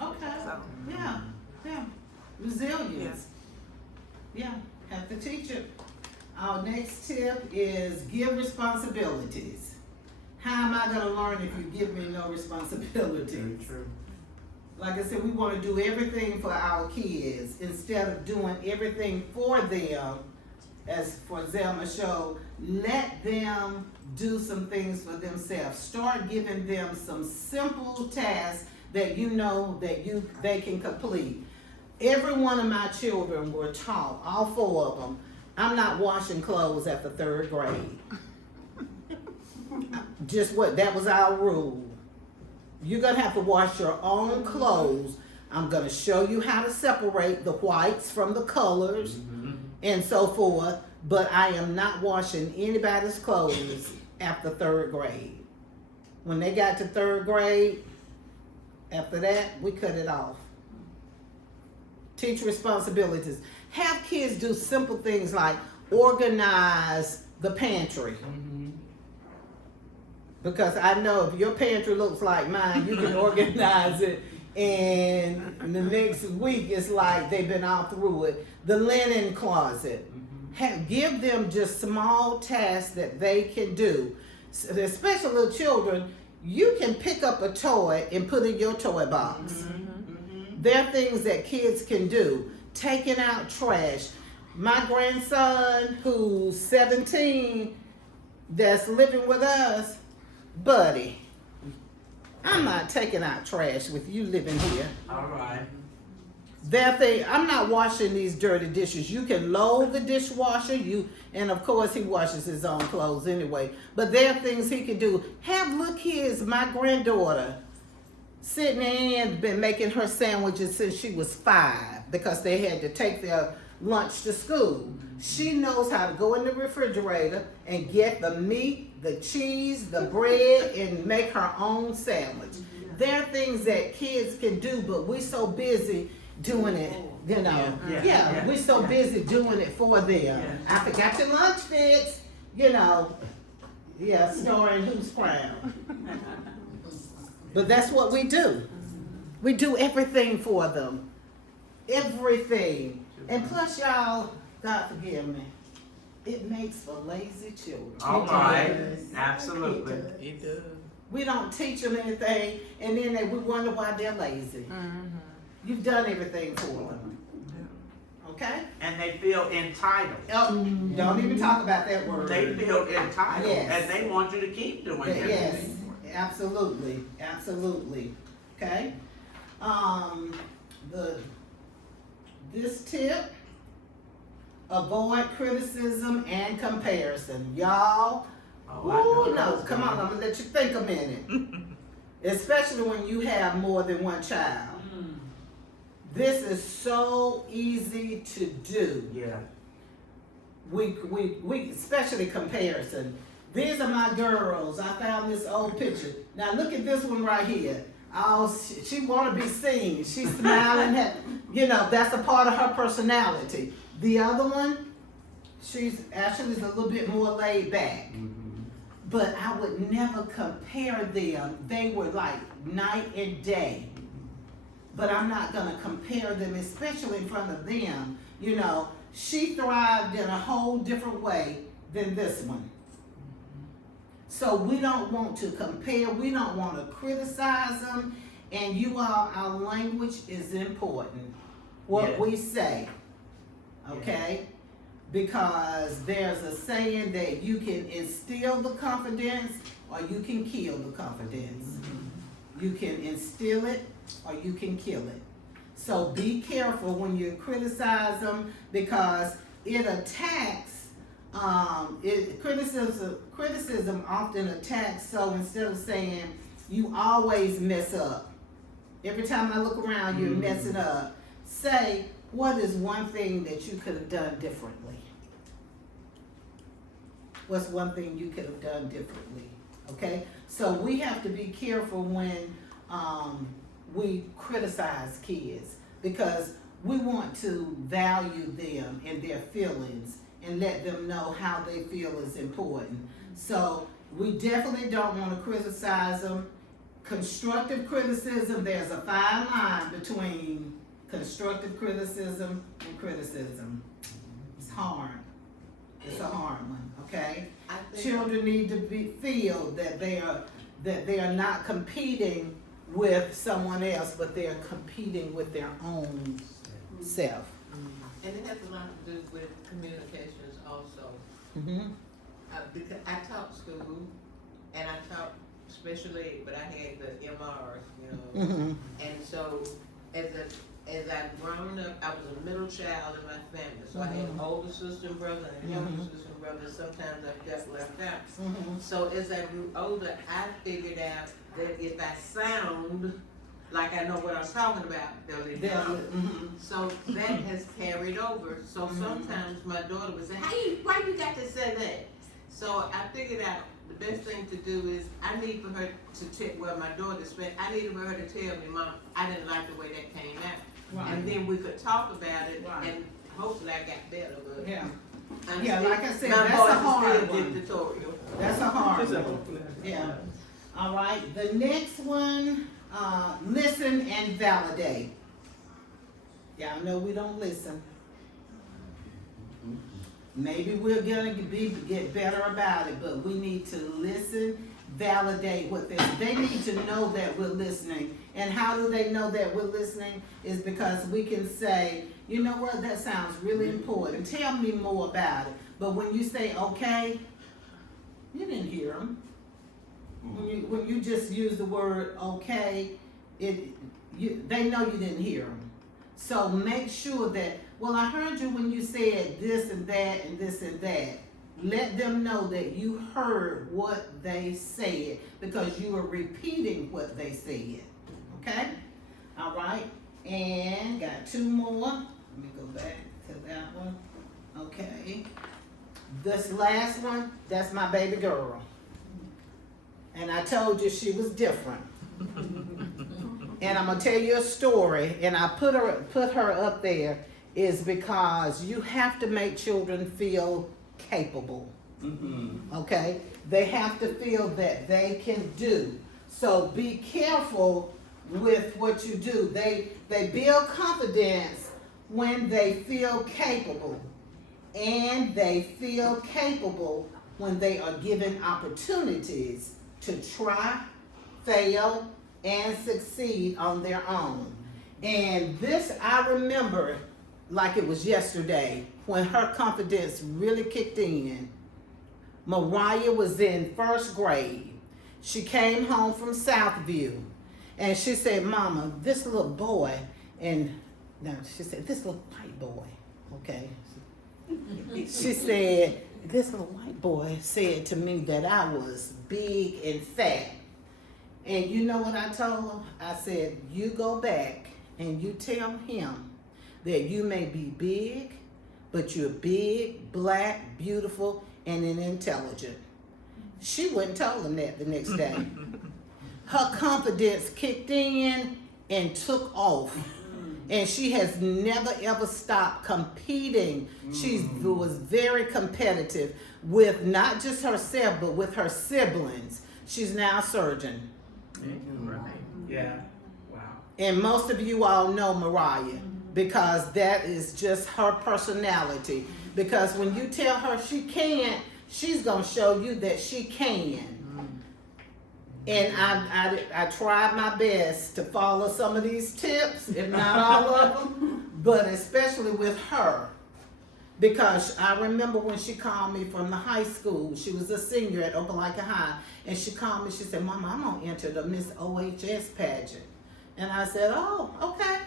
Okay. So Yeah. Resilience. Yeah. Have to teach it. Our next tip is give responsibilities. How am I gonna learn if you give me no responsibilities? True. Like I said, we wanna do everything for our kids instead of doing everything for them. As for Zelma showed, let them do some things for themselves. Start giving them some simple tasks that you know that they can complete. Every one of my children were taught, all 4 of them, I'm not washing clothes after 3rd grade. That was our rule. You're gonna have to wash your own clothes. I'm gonna show you how to separate the whites from the colors and so forth, but I am not washing anybody's clothes after 3rd grade. When they got to 3rd grade, after that, we cut it off. Teach responsibilities. Have kids do simple things like organize the pantry. Because I know if your pantry looks like mine, you can organize it, and the next week it's like they've been all through it. The linen closet. Give them just small tasks that they can do. Especially little children, you can pick up a toy and put in your toy box. There are things that kids can do. Taking out trash. My grandson, who's 17, that's living with us, buddy, I'm not taking out trash with you living here. All right. I'm not washing these dirty dishes. You can load the dishwasher, and of course he washes his own clothes anyway. But there are things he can do. Have little kids. My granddaughter, Sydney Ann's been making her sandwiches since she was 5 because they had to take their lunch to school. She knows how to go in the refrigerator and get the meat, the cheese, the bread, and make her own sandwich. There are things that kids can do, but we're so busy doing it, you know. We're so busy doing it for them. I forgot your lunch, Fitz. You know. Yeah, snoring who's proud. But that's what we do. We do everything for them. Everything. And plus, y'all, God forgive me, it makes for lazy children. All right. Absolutely. It does. We don't teach them anything, and then we wonder why they're lazy. You've done everything for them. Okay? And they feel entitled. Oh, don't even talk about that word. They feel entitled, Yes. and they want you to keep doing everything. Yes, absolutely, absolutely. Okay? This tip, avoid criticism and comparison. Y'all, come on, I'm gonna let you think a minute. Especially when you have more than one child. This is so easy to do. Yeah. We especially comparison. These are my girls. I found this old picture. Now look at this one right here. Oh, she want to be seen. She's smiling. That's a part of her personality. The other one, she's actually a little bit more laid back. But I would never compare them. They were like night and day. But I'm not gonna compare them, especially in front of them. she thrived in a whole different way than this one. So we don't want to compare, we don't want to criticize them, and you all, our language is important. What Yeah. we say, okay? Because there's a saying that you can instill the confidence or you can kill the confidence. You can instill it or you can kill it. So be careful when you criticize them, because it attacks, criticism often attacks. So instead of saying, you always mess up, every time I look around you're messing up, say, what is one thing that you could have done differently? What's one thing you could have done differently? Okay, so we have to be careful when we criticize kids, because we want to value them and their feelings and let them know how they feel is important. So we definitely don't want to criticize them. Constructive criticism, there's a fine line between constructive criticism and criticism. It's hard. It's a hard one, okay? Children need to feel that they are not competing with someone else, but they are competing with their own self. And it has a lot to do with communications also. Mm-hmm. Because I taught school and I taught special ed, but I had the MRs, you know. Mm-hmm. And so as I've grown up, I was a middle child in my family. So I had an older sister and brother and a younger sister and brother. Sometimes I got left out. Mm-hmm. So as I grew older, I figured out that if I sound like I know what I'm talking about, they'll leave me alone. So that has carried over. So sometimes my daughter would say, hey, why you got to say that? So I figured out the best thing to do is I need for her to tell, well, my daughter spent, I needed for her to tell me, Mom, I didn't like the way that came out. Right. And then we could talk about it, Right. and hopefully I got better, but Yeah. I'm Yeah, still, like I said, my that's a voice is hard still one. dictatorial. That's a hard one. Yeah. All right, the next one, listen and validate. Y'all know we don't listen. Maybe we're gonna get better about it, but we need to listen, validate what they need to know that we're listening. And how do they know that we're listening? Is because we can say, you know what, that sounds really important. Tell me more about it. But when you say okay, you didn't hear them. When you just use the word okay, they know you didn't hear them. So make sure that, well, I heard you when you said this and that and this and that. Let them know that you heard what they said, because you are repeating what they said. Okay? All right. And got two more. Let me go back to that one. Okay. This last one, that's my baby girl. And I told you she was different. And I'm gonna tell you a story, and I put her up there is because you have to make children feel capable. Okay? They have to feel that they can do. So be careful with what you do. They build confidence when they feel capable. And they feel capable when they are given opportunities to try, fail, and succeed on their own. And this I remember like it was yesterday when her confidence really kicked in. Mariah was in first grade. She came home from Southview and she said, Mama, this little boy, and now she said, this little white boy, okay? She said, this little white boy said to me that I was big and fat. And you know what I told her? I said, you go back and you tell him that you may be big, but you're big, black, beautiful, and intelligent. She wouldn't tell him that the next day. Her confidence kicked in and took off. And she has never ever stopped competing. She was very competitive with not just herself, but with her siblings. She's now a surgeon. Right. Yeah. Wow. And most of you all know Mariah. because that is just her personality. Because when you tell her she can't, she's gonna show you that she can. And I tried my best to follow some of these tips, if not all of them, but especially with her. Because I remember when she called me from the high school, she was a senior at Opelika High, and she called me, she said, Mama, I'm gonna enter the Miss OHS pageant. And I said, oh, okay.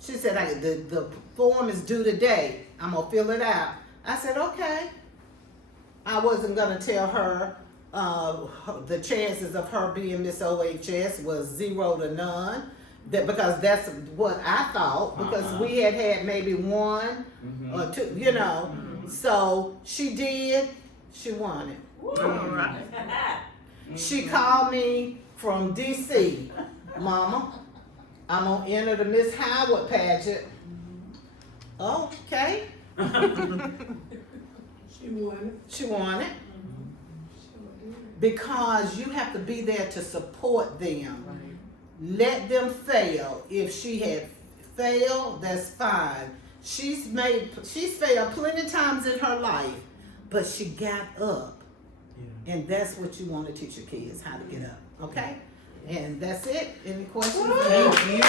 She said, the form is due today. I'm gonna fill it out. I said, okay. I wasn't gonna tell her the chances of her being Miss OHS was 0 to none. Because that's what I thought, because we had maybe 1 or 2, you know. So she did, she won it. She called me from DC, Mama, I'm gonna enter the Miss Howard pageant. Okay. She won it. She won it. Because you have to be there to support them. Let them fail. If she had failed, that's fine. She's failed plenty of times in her life, but she got up. Yeah. And that's what you want to teach your kids, how to get up. Okay? And that's it. Any questions? Thank you.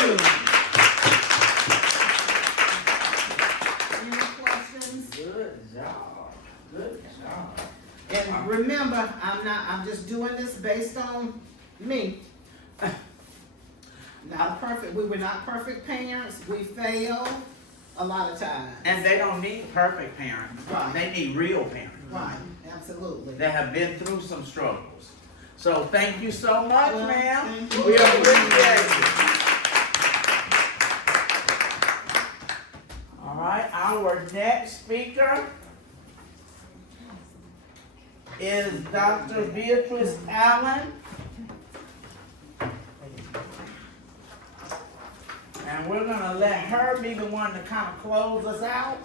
Any questions? Good job. Good job. And remember, I'm just doing this based on me. Not perfect. We were not perfect parents. We fail a lot of times. And they don't need perfect parents. Right. They need real parents. Right, absolutely. That have been through some struggles. So thank you so much, Well, ma'am. thank you. We appreciate it. All right, our next speaker is Dr. Beatrice Allen. And we're gonna let her be the one to kind of close us out.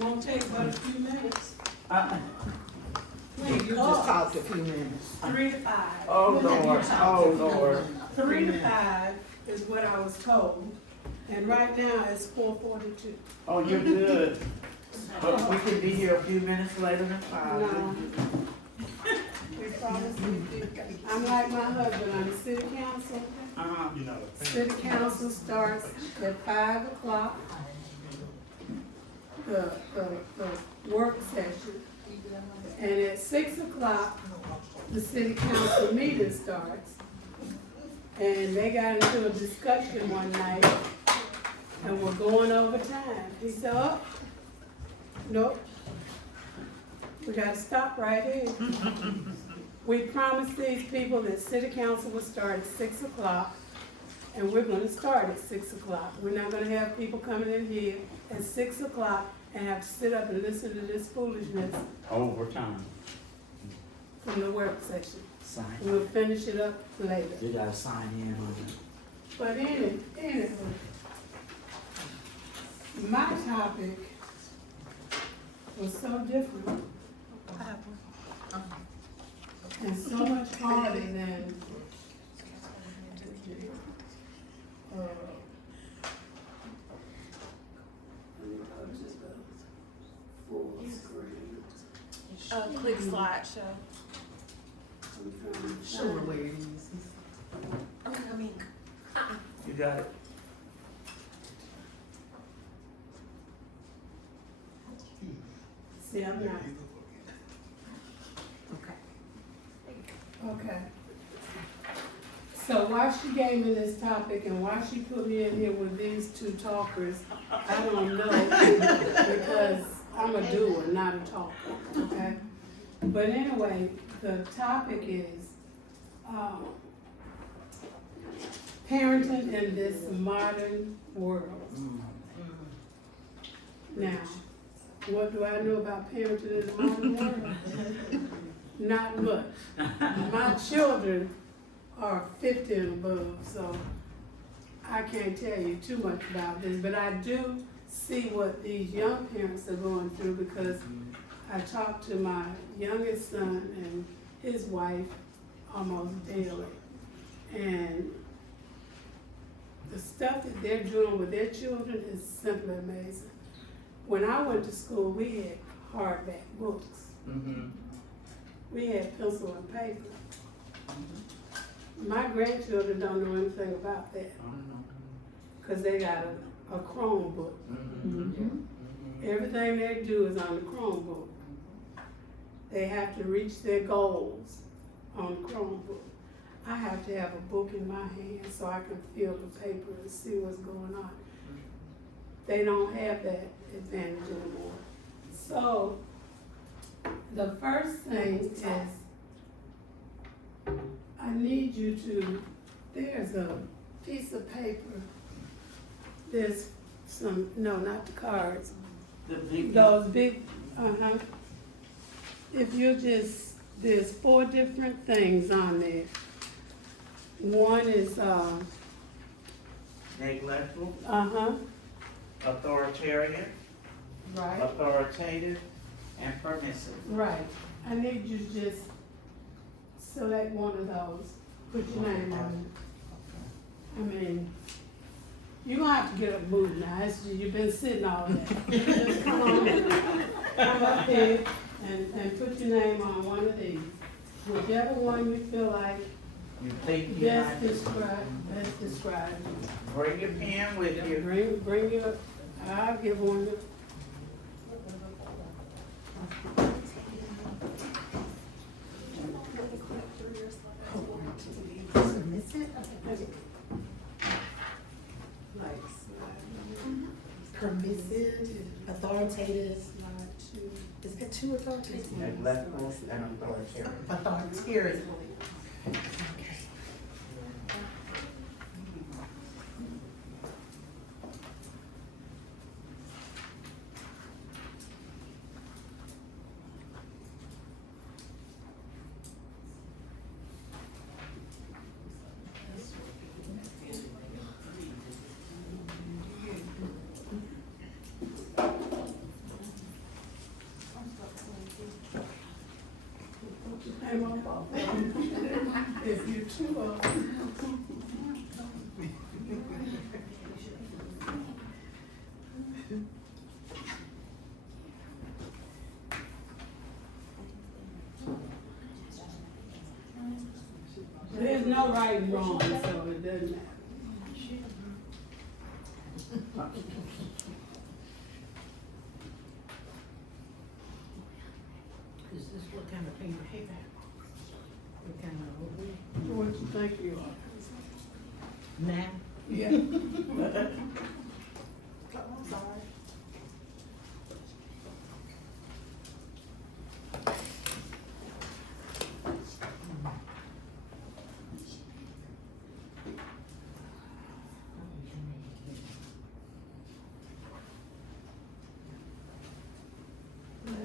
Won't take but a few minutes. You just talked a few minutes. 3 to 5. Oh, Lord, oh, Lord. 3 to 5 is what I was told, and right now it's 4:42. Oh, you're good. But we can be here a few minutes later than 5. No. We promise you. I'm like my husband, I'm the city council. You know, City council starts at 5 o'clock. The work session. And at 6 o'clock, the city council meeting starts. And they got into a discussion one night, and we're going over time. He said, oh, nope, we gotta stop right here. We promised these people that city council would start at 6 o'clock, and we're gonna start at 6 o'clock. We're not gonna have people coming in here at 6 o'clock and have to sit up and listen to this foolishness Overtime. from the work session. Sign. We'll finish it up later. You gotta sign in on it. But anyway, my topic was so different. And so much harder than Click slideshow. Sure where it is. I'm coming. You got it. See, I'm not. Okay. So why she gave me this topic and why she put me in here with these two talkers, I don't know, because I'm a doer, not a talker, okay? But anyway, the topic is, parenting in this modern world. Now, what do I know about parenting in the modern world? Not much. My children are 50 and above, so I can't tell you too much about this, but I do see what these young parents are going through because I talk to my youngest son and his wife almost daily. And the stuff that they're doing with their children is simply amazing. When I went to school, we had hardback books. Mm-hmm. We had pencil and paper. My grandchildren don't know anything about that, cause they got a Chromebook. Everything they do is on the Chromebook. They have to reach their goals on the Chromebook. I have to have a book in my hand so I can feel the paper and see what's going on. They don't have that advantage anymore. So, the first thing is, I need you to, there's a piece of paper, there's some, no, not the cards, The big. those big, if you just, there's 4 different things on there. One is, Neglectful, uh-huh, authoritarian, right, authoritative, and permissive. right. I need you to just select one of those, put your name on it. I mean, you're gonna have to get up and move now, you've been sitting all day. Just come on, come up here and put your name on one of these. Whichever one you feel like You think you best might describe you. bring your pen with you. Bring your, I'll give one to. Permissive, authoritative, is there 2 authoritative? Neglectful and authoritarian. Authoritarian. Name on both. If you two there's no right and wrong, so it doesn't matter. Is this what kind of paper you have? What kind of, What you think you are? now? Yeah. I'm sorry.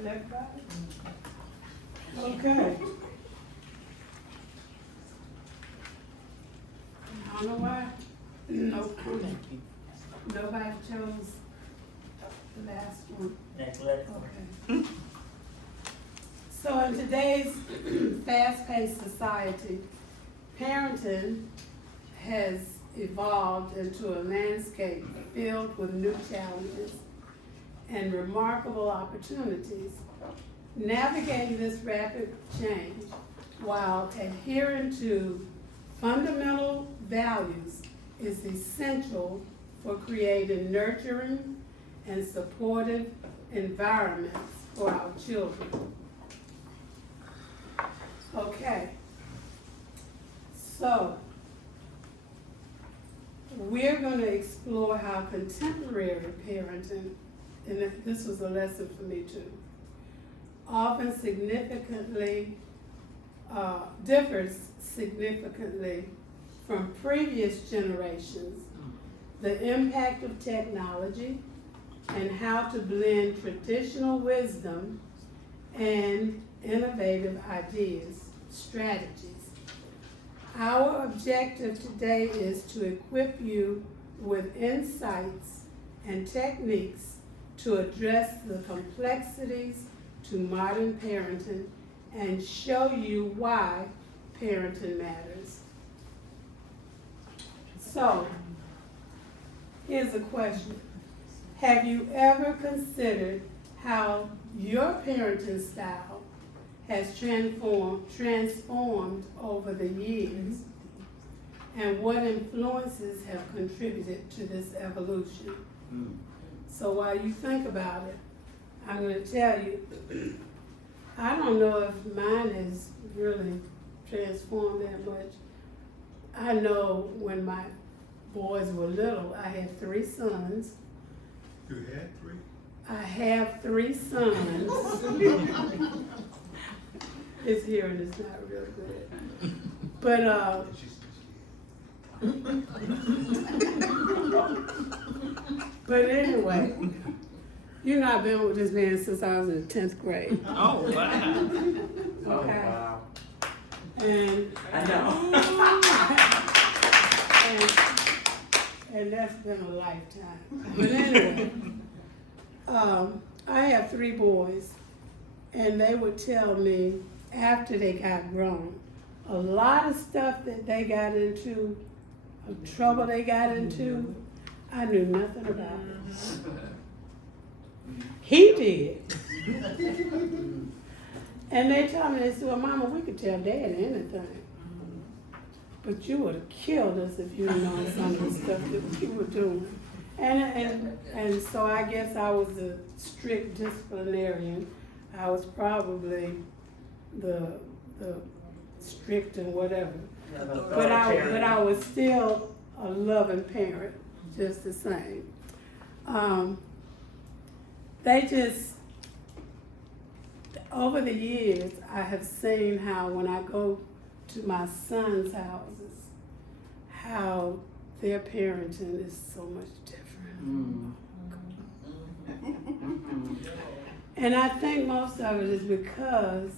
Everybody? Okay. I don't know why, nobody chose the last one. Neglectful. Okay. So in today's fast-paced society, parenting has evolved into a landscape filled with new challenges and remarkable opportunities. Navigating this rapid change while adhering to fundamental values is essential for creating nurturing and supportive environments for our children. Okay, so we're going to explore how contemporary parenting, and this was a lesson for me too, often differs significantly from previous generations, the impact of technology, and how to blend traditional wisdom and innovative ideas, strategies. Our objective today is to equip you with insights and techniques to address the complexities to modern parenting and show you why parenting matters. So, Here's a question. Have you ever considered how your parenting style has transformed over the years? And what influences have contributed to this evolution? So while you think about it, I'm gonna tell you, I don't know if mine is really transformed that much. I know when my boys were little, I had 3 sons. You had 3? I have 3 sons. His hearing is not real good. But, but anyway, you know, I've been with this man since I was in the 10th grade. Oh, wow. Okay. Wow. And, I know. and that's been a lifetime. But anyway, I have 3 boys, and they would tell me after they got grown, a lot of stuff that they got into, of trouble they got into, I knew nothing about it. He did. And they told me, they said, well, Mama, we could tell Dad anything. But you would have killed us if you known some of the stuff that we were doing. And so I guess I was a strict disciplinarian. I was probably the strict and whatever. But I was still a loving parent, just the same. Over the years, I have seen how when I go to my sons' houses, how their parenting is so much different. And I think most of it is because,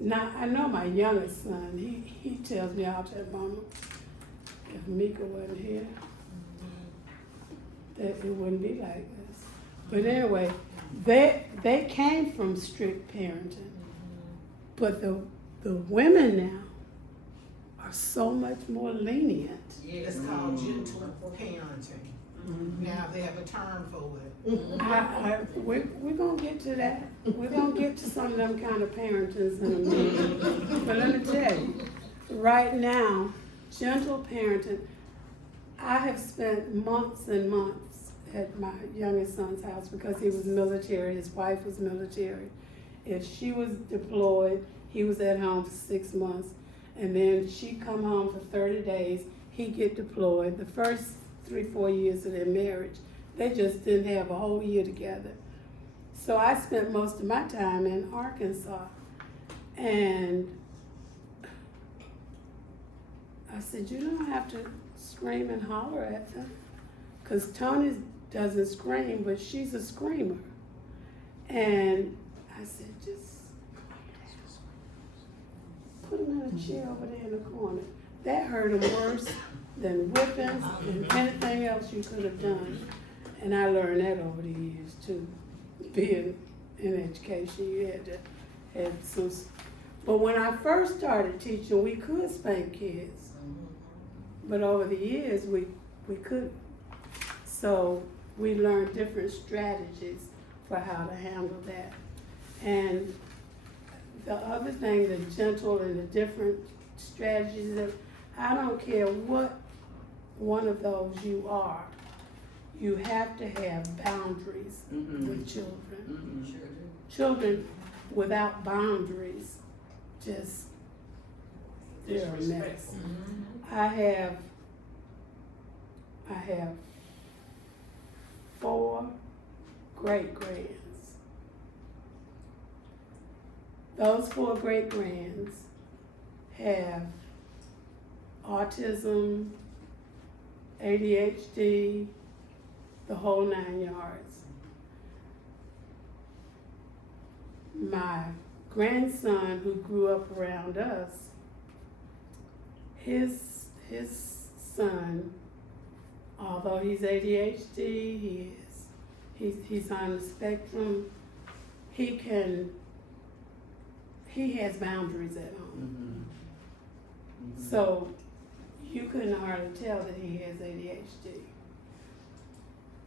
now I know my youngest son, he tells me all the time, Mama, if Mika wasn't here, that it wouldn't be like this. But anyway, they came from strict parenting, but the women now are so much more lenient. It's called gentle parenting. Now they have a term for it. We're gonna get to that. We're gonna get to some of them kind of parentings in a minute. But let me tell you, right now, gentle parenting, I have spent months and months at my youngest son's house because he was military, his wife was military. If she was deployed, he was at home for 6 months, and then she'd come home for 30 days, he'd get deployed. The first 3-4 years of their marriage, they just didn't have a whole year together. So I spent most of my time in Arkansas, and I said, you don't have to scream and holler at them, because Tony doesn't scream, but she's a screamer. And I said, just put him in a chair over there in the corner. That hurt him worse than whippings and anything else you could have done. And I learned that over the years too. Being in education, you had to have some. But when I first started teaching, we could spank kids. But over the years, we couldn't. So we learned different strategies for how to handle that. And the other thing, the gentle and the different strategies, that I don't care what one of those you are, you have to have boundaries with children. Children without boundaries, just, they're a mess. I have 4 great-grands. Those 4 great-grands have autism, ADHD, the whole 9 yards. My grandson, who grew up around us, his son, although he's ADHD, he's on the spectrum, he has boundaries at home. So you couldn't hardly tell that he has ADHD.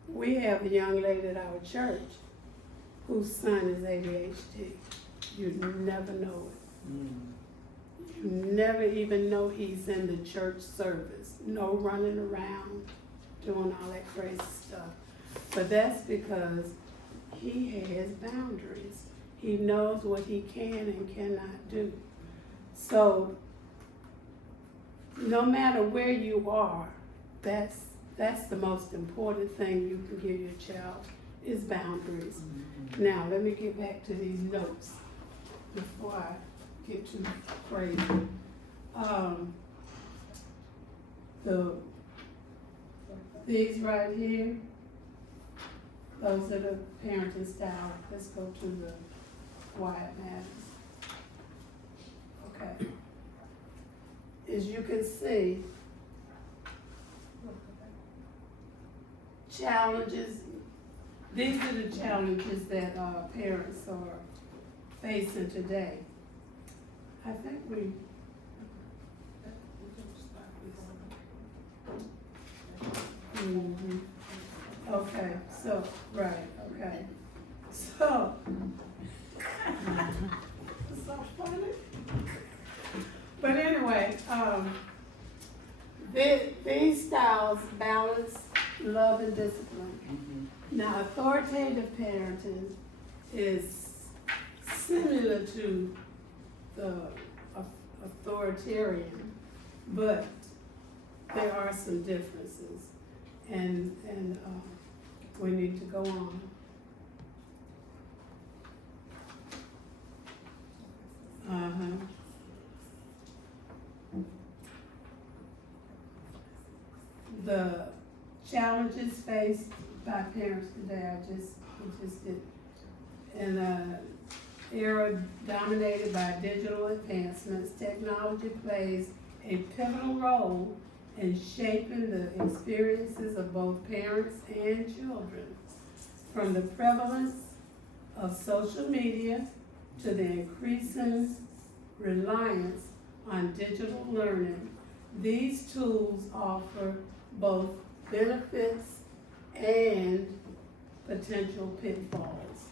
We have a young lady at our church whose son is ADHD. You'd never know it. You never even know he's in the church service. No running around, doing all that crazy stuff. But that's because he has boundaries. He knows what he can and cannot do. So, no matter where you are, that's the most important thing you can give your child is boundaries. Now, let me get back to these notes before I get too crazy. These right here, those are the parenting style. Let's go to the quiet matters. Okay. As you can see, challenges, these are the challenges that parents are facing today. I think we. Mm-hmm. Okay, so, right, okay. So, it's so funny. But anyway, these styles balance love and discipline. Now, authoritative parenting is similar to the authoritarian, but there are some differences, and we need to go on. The challenges faced by parents today, I just did. In an era dominated by digital advancements, technology plays a pivotal role in shaping the experiences of both parents and children. From the prevalence of social media to the increasing reliance on digital learning, these tools offer both benefits and potential pitfalls.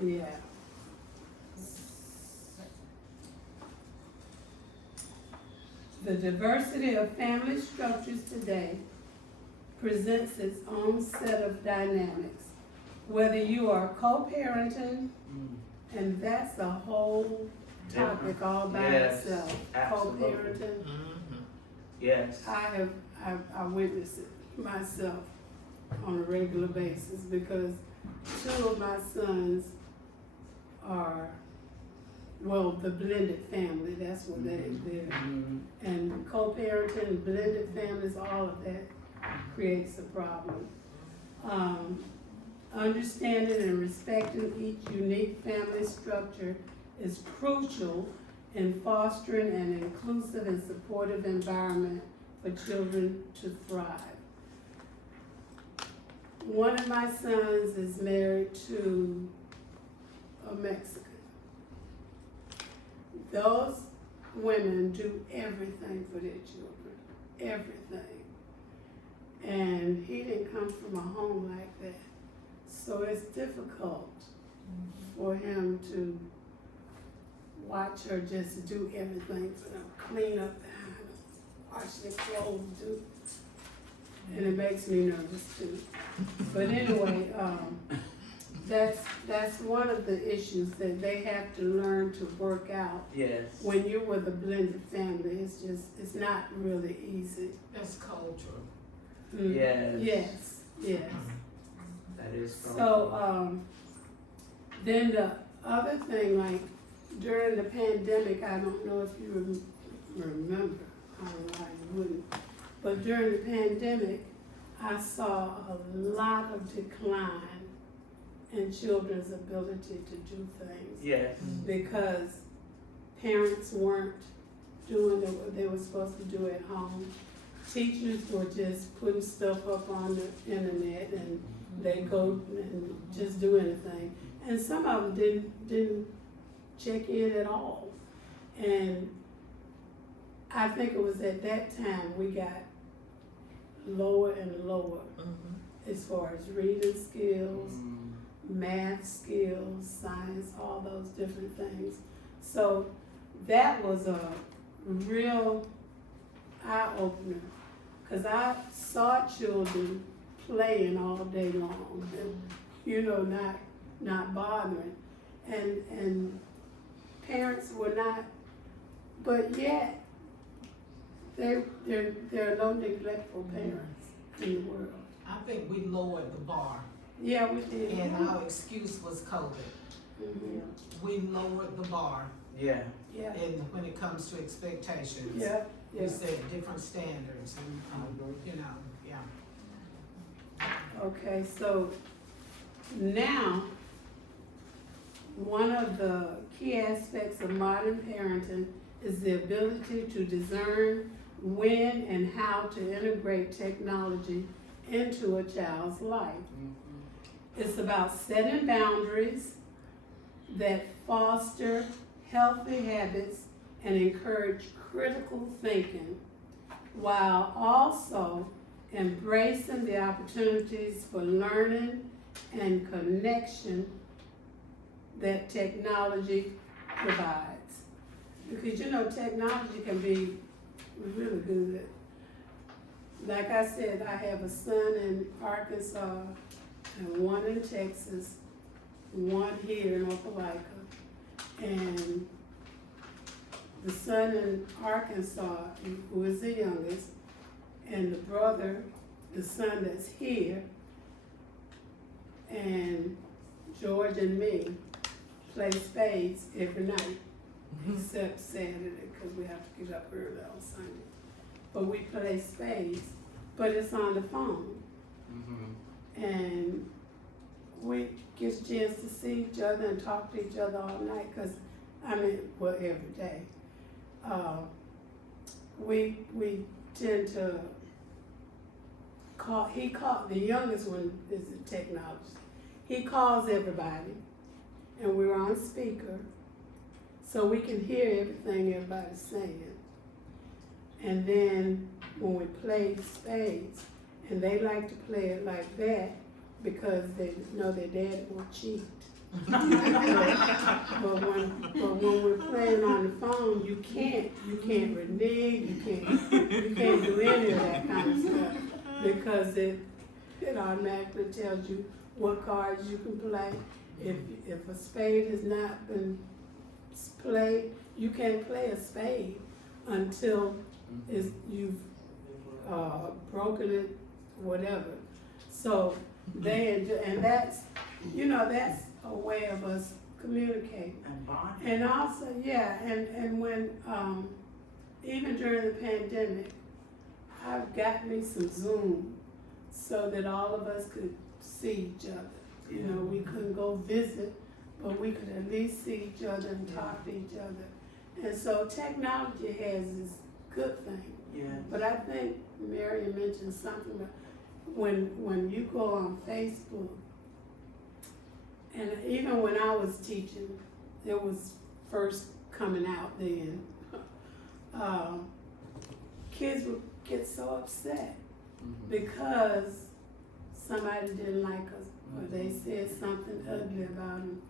Yeah. The diversity of family structures today presents its own set of dynamics. Whether you are co-parenting, and that's a whole topic all by itself. Absolutely. Co-parenting. Yes. I witness it myself on a regular basis because two of my sons are, well, the blended family, that's what they're. And co-parenting, blended families, all of that creates a problem. Understanding and respecting each unique family structure is crucial in fostering an inclusive and supportive environment for children to thrive. One of my sons is married to a Mexican. Those women do everything for their children, everything. And he didn't come from a home like that. So it's difficult for him to watch her just do everything for them, clean up behind them, wash their clothes, do. And it makes me nervous too. But anyway, that's one of the issues that they have to learn to work out. Yes. When you're with a blended family, it's not really easy. That's cultural. Yes. Yes. That is So, then the other thing, like during the pandemic, I don't know if you remember, I don't know why you wouldn't, but during the pandemic, I saw a lot of decline in children's ability to do things. Yes. Because parents weren't doing what they were supposed to do at home. Teachers were just putting stuff up on the internet and they go and just do anything. And some of them didn't check in at all. And I think it was at that time we got lower and lower as far as reading skills, math skills, science, all those different things. So that was a real eye-opener, because I saw children playing all day long, and, you know, not bothering. And parents were not, but yet, there are no neglectful parents in the world. I think we lowered the bar, Yeah, we did. and our excuse was COVID. Mhm. We lowered the bar, Yeah. Yeah, and when it comes to expectations. yeah, We yeah. set different standards, and, you know, yeah. Okay, so now, one of the key aspects of modern parenting is the ability to discern when and how to integrate technology into a child's life. It's about setting boundaries that foster healthy habits and encourage critical thinking, while also embracing the opportunities for learning and connection that technology provides. Because, you know, technology can be really good. Like I said, I have a son in Arkansas and one in Texas, one here in Opelika. And the son in Arkansas, who is the youngest, and the brother, the son that's here, and George and me play spades every night, except Saturday, because we have to get up early on Sunday. But we play spades, but it's on the phone. And we get a chance to see each other and talk to each other all night, because, I mean, well, every day. We tend to call, the youngest one is a technologist. He calls everybody, and we're on speaker, so we can hear everything everybody's saying. And then when we play spades, and they like to play it like that because they know their dad will cheat. But when we're playing on the phone, you can't renege, you can't do any of that kind of stuff, because it automatically tells you what cards you can play. If a spade has not been played, you can't play a spade until you've broken it, whatever. So that's a way of us communicating. And bonding. And also, yeah, and when, even during the pandemic, I've got me some Zoom so that all of us could see each other. You know, we couldn't go visit, but we could at least see each other and talk to each other. And so technology has this good thing. Yeah. But I think Mary mentioned something about when you go on Facebook, and even when I was teaching, it was first coming out then, kids would get so upset because somebody didn't like us, or they said something ugly about them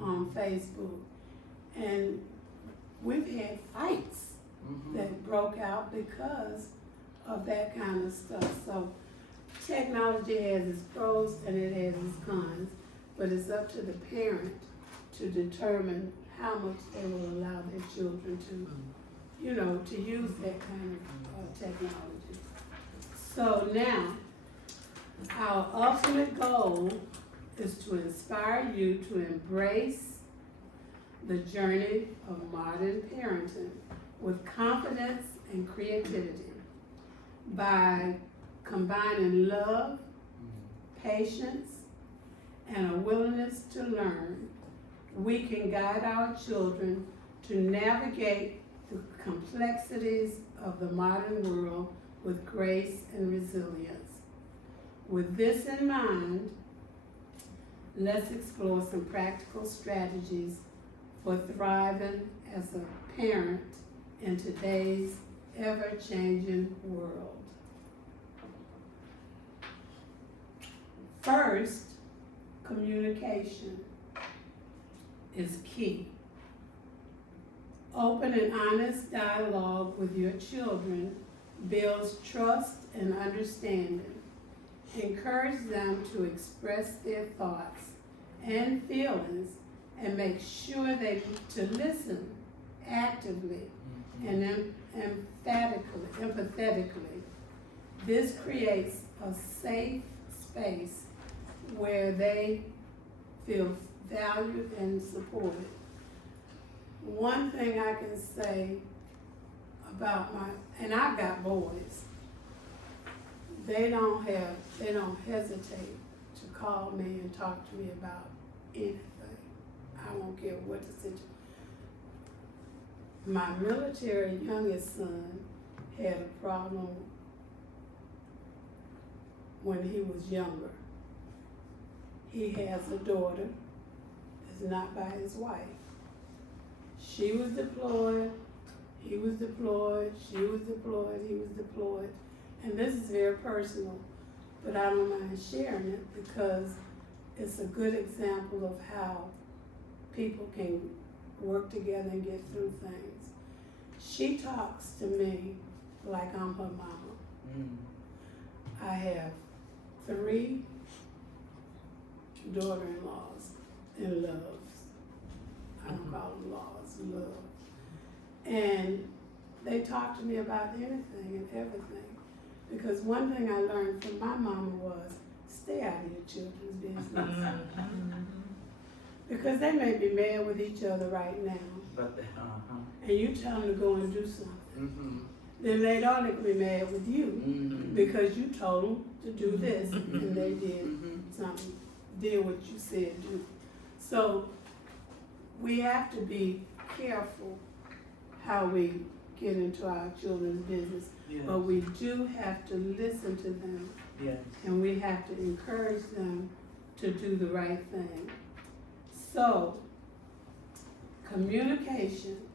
on Facebook. And we've had fights that broke out because of that kind of stuff. So technology has its pros and it has its cons, but it's up to the parent to determine how much they will allow their children to, you know, to use that kind of technology. So now, our ultimate goal is to inspire you to embrace the journey of modern parenting with confidence and creativity by combining love, patience, and a willingness to learn. We can guide our children to navigate the complexities of the modern world with grace and resilience. With this in mind, let's explore some practical strategies for thriving as a parent in today's ever-changing world. First, communication is key. Open and honest dialogue with your children builds trust and understanding. Encourage them to express their thoughts and feelings and make sure to listen actively and empathetically. This creates a safe space where they feel valued and supported. One thing I can say about and I've got boys, they don't hesitate to call me and talk to me about anything. I won't care what the situation. My military youngest son had a problem when he was younger. He has a daughter that's not by his wife. She was deployed, he was deployed, she was deployed, he was deployed. And this is very personal, but I don't mind sharing it because it's a good example of how people can work together and get through things. She talks to me like I'm her mama. I have 3 daughter-in-laws and loves. I don't call them laws, love. And they talk to me about anything and everything. Because one thing I learned from my mama was, stay out of your children's business. Because they may be mad with each other right now. But and you tell them to go and do something. Then later on they could be mad with you because you told them to do this and they did something, did what you said do. So we have to be careful how we get into our children's business, but we do have to listen to them, and we have to encourage them to do the right thing. So, communication.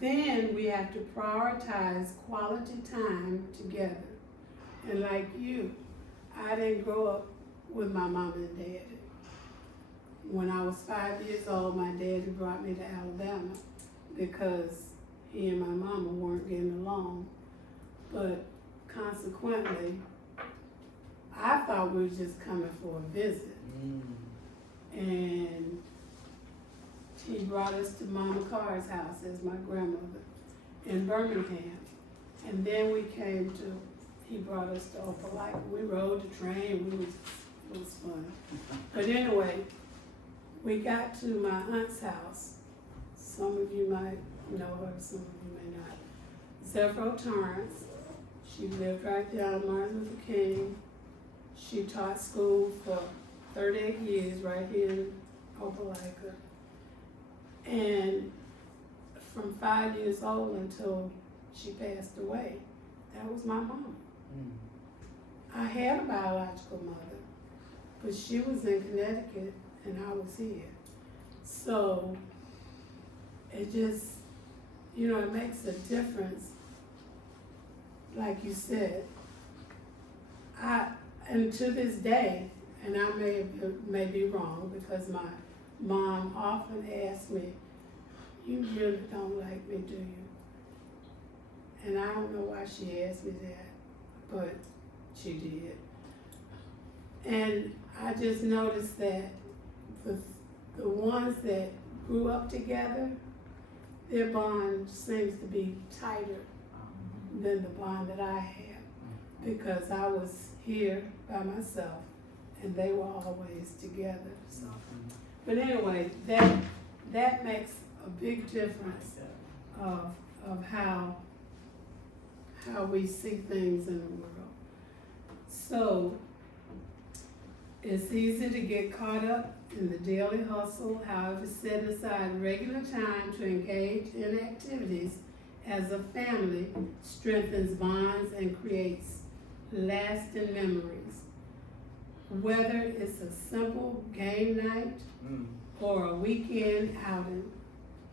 Then we have to prioritize quality time together. And like you, I didn't grow up with my mom and daddy. When I was 5 years old, my daddy brought me to Alabama because he and my mama weren't getting along. But consequently, I thought we were just coming for a visit. And he brought us to Mama Carr's house as my grandmother in Birmingham. And then he brought us to Opelika. We rode the train, it was fun. But anyway, we got to my aunt's house. Some of you might know her, some of you may not. Zephyr Torrance. She lived right there on Martin Luther King. She taught school for 38 years right here in Opelika. And from 5 years old until she passed away, that was my mom. I had a biological mother, but she was in Connecticut and I was here. So it just, it makes a difference. Like you said, and to this day, and I may be wrong because my mom often asks me, you really don't like me, do you? And I don't know why she asked me that, but she did. And I just noticed that the ones that grew up together, their bond seems to be tighter than the bond that I have, because I was here by myself and they were always together. So, but anyway, that makes a big difference of how we see things in the world. So it's easy to get caught up in the daily hustle. However, setting aside regular time to engage in activities as a family strengthens bonds and creates lasting memories. Whether it's a simple game night or a weekend outing,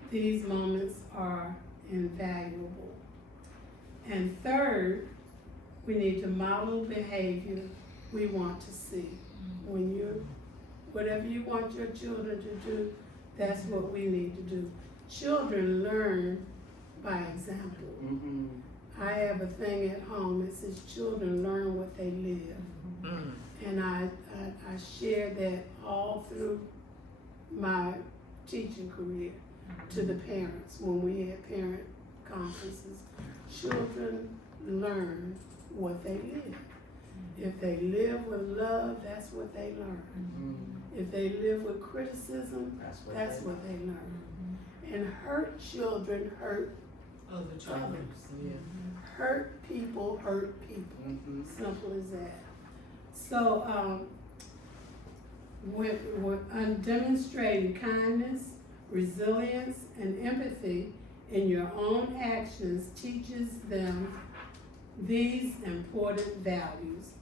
these moments are invaluable. And third, we need to model behavior we want to see. When whatever you want your children to do, that's what we need to do. Children learn by example. Mm-hmm. I have a thing at home that says children learn what they live. And I share that all through my teaching career to the parents when we had parent conferences. Children learn what they live. If they live with love, that's what they learn. If they live with criticism, that's what they learn. And hurt children hurt others. Hurt people hurt people. Simple as that. So, when demonstrating kindness, resilience, and empathy in your own actions teaches them these important values.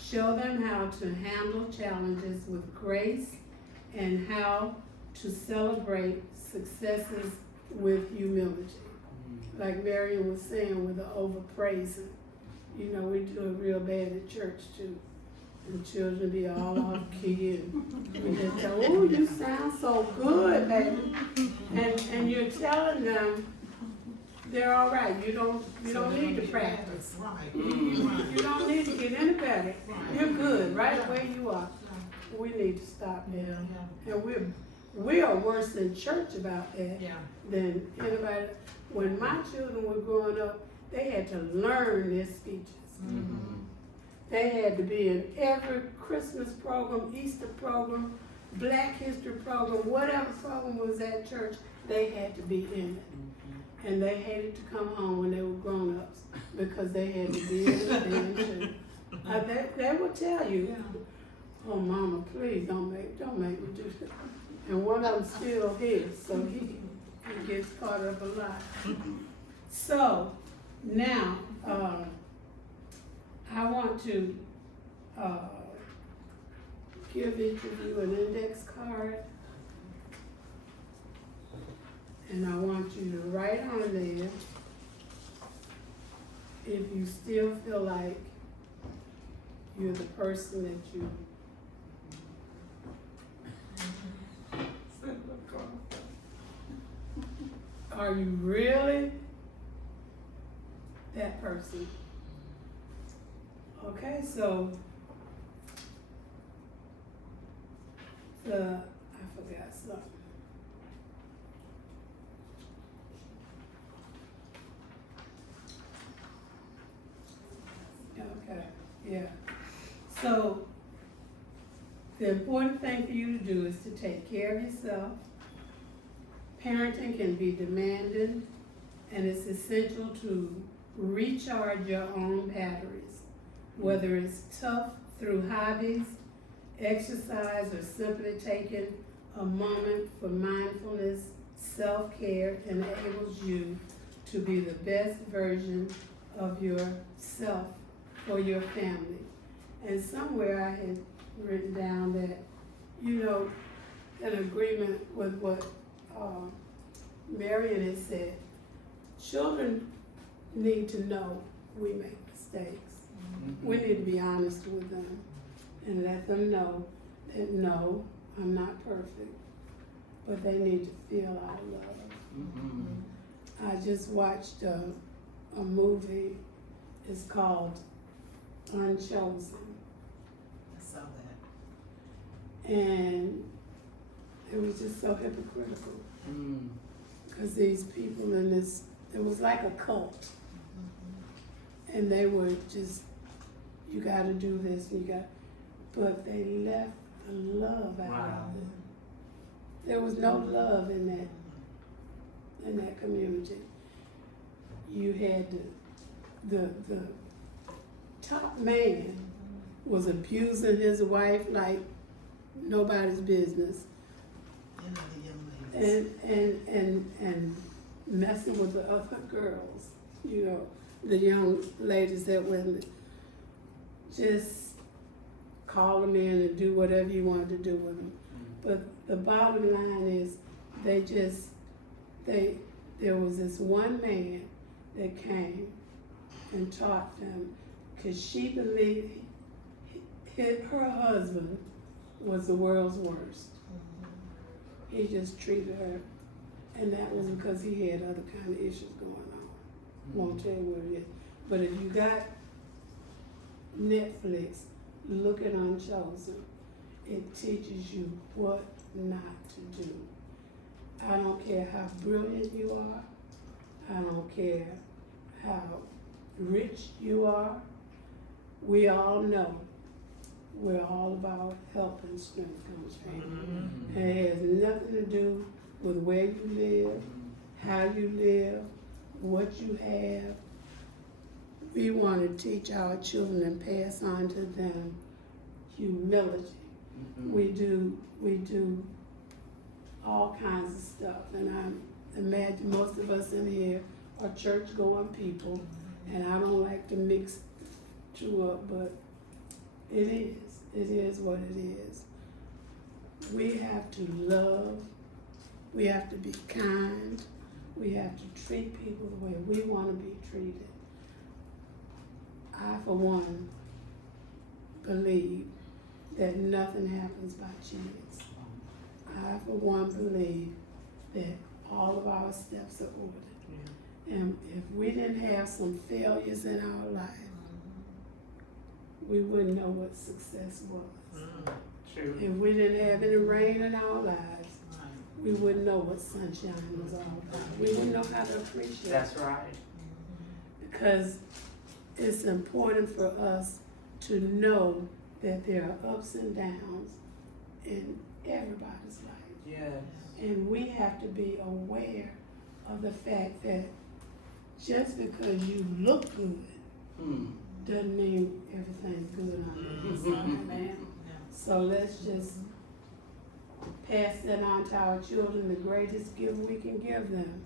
Show them how to handle challenges with grace and how to celebrate successes with humility. Like Marion was saying with the overpraising. You know, we do it real bad at church too. And children be all off key and we just say, oh, you sound so good, baby. And you're telling them they're all right. You don't need to practice. You don't need to get any better. You're good right where you are. We need to stop that. And we are worse in church about that than anybody. When my children were growing up, they had to learn their speeches. They had to be in every Christmas program, Easter program, Black History program, whatever program was at church, they had to be in it. And they hated to come home when they were grown-ups because they had to be in it then too. They will tell you, oh mama, please don't make me do that. And one of them still here, so he gets caught up a lot. So now, I want to give each of you an index card. And I want you to write on there if you still feel like you're the person that you are you really that person? Okay, so I forgot something. Okay, yeah. So the important thing for you to do is to take care of yourself. Parenting can be demanding, and it's essential to recharge your own batteries, whether it's tough through hobbies, exercise, or simply taking a moment for mindfulness. Self-care enables you to be the best version of yourself for your family. And somewhere I had written down that, you know, in agreement with what Marion had said, children need to know we make mistakes. We need to be honest with them and let them know that no, I'm not perfect, but they need to feel our love. I just watched a movie, it's called Unchosen. I saw that. And it was just so hypocritical. Because these people in this, it was like a cult. And they were just, you gotta do this, but they left the love out of it. There was no love in that community. You had the top man was abusing his wife like nobody's business. And messing with the other girls, you know, the young ladies that would just call them in and do whatever you wanted to do with them. But the bottom line is, there was this one man that came and taught them, cause she believed her husband was the world's worst. He just treated her, and that was because he had other kind of issues going on. Won't tell you what it is. But if you got Netflix, look at Unchosen. It teaches you what not to do. I don't care how brilliant you are. I don't care how rich you are. We all know where all of our help and strength comes from. And it has nothing to do with where you live, how you live, what you have. We want to teach our children and pass on to them humility. We do all kinds of stuff, and I imagine most of us in here are church-going people, and I don't like to mix the two up, but it is what it is. We have to love, we have to be kind, we have to treat people the way we want to be treated. I, for one, believe that nothing happens by chance. I, for one, believe that all of our steps are ordered. And if we didn't have some failures in our life, we wouldn't know what success was. True. If we didn't have any rain in our lives, we wouldn't know what sunshine was all about. We wouldn't know how to appreciate it. That's right. Because it's important for us to know that there are ups and downs in everybody's life. Yes. And we have to be aware of the fact that just because you look good doesn't mean everything's good on the inside, man. So let's just pass that on to our children. The greatest gift we can give them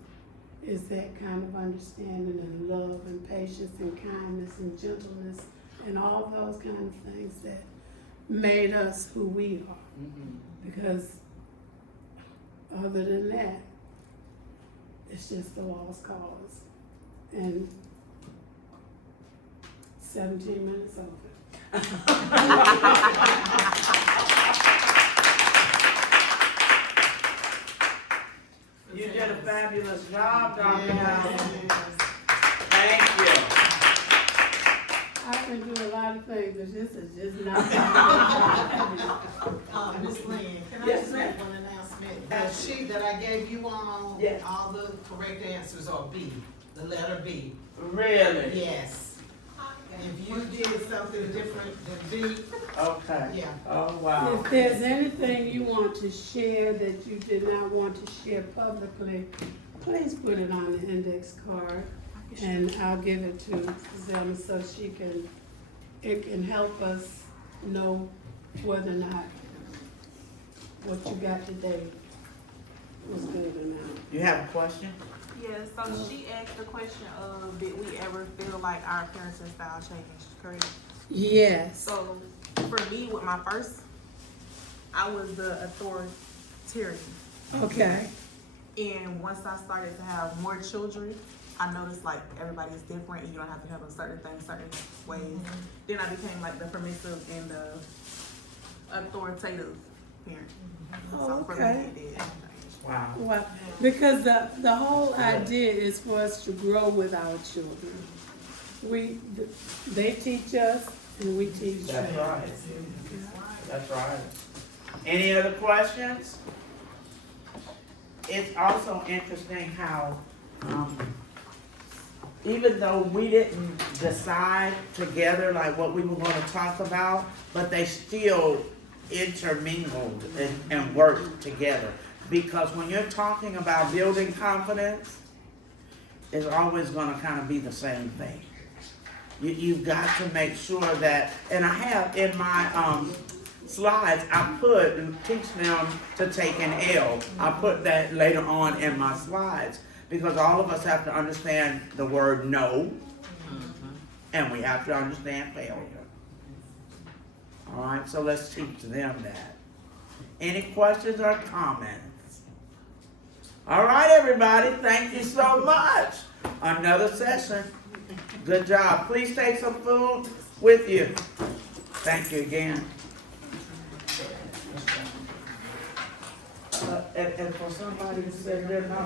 is that kind of understanding and love and patience and kindness and gentleness and all those kind of things that made us who we are. Because other than that, it's just a lost cause. And 17 minutes over. You did a fabulous job, Dr. House. Thank you. I can do a lot of things, but this is just not. Ms. Lynn, can I Yes, just ma'am. make one announcement? The sheet that I gave you all, Yes. all the correct answers are B, the letter B. Really? Yes. If you did something different than B, Okay. yeah. Oh, wow. If there's anything you want to share that you did not want to share publicly, please put it on the index card, and I'll give it to Zelma so it can help us know whether or not what you got today was good or not. You have a question? Yeah, so she asked the question of, did we ever feel like our parenting style changed, correct? Yes. So, for me, with my first, I was the authoritarian. Okay. And once I started to have more children, I noticed like everybody is different and you don't have to have a certain thing, certain ways. Then I became like the permissive and the authoritative parent. So for me, Okay. it did. Wow. Well, because the whole idea is for us to grow with our children. They teach us and we teach them. That's right. That's right. Any other questions? It's also interesting how, even though we didn't decide together like what we were gonna talk about, but they still intermingled and worked together. Because when you're talking about building confidence, it's always gonna kind of be the same thing. You've got to make sure that, and I have in my slides, I put, teach them to take an L. I put that later on in my slides, because all of us have to understand the word no, and we have to understand failure. All right, so let's teach them that. Any questions or comments? All right, everybody, thank you so much. Another session. Good job. Please take some food with you. Thank you again. And for somebody who said they're not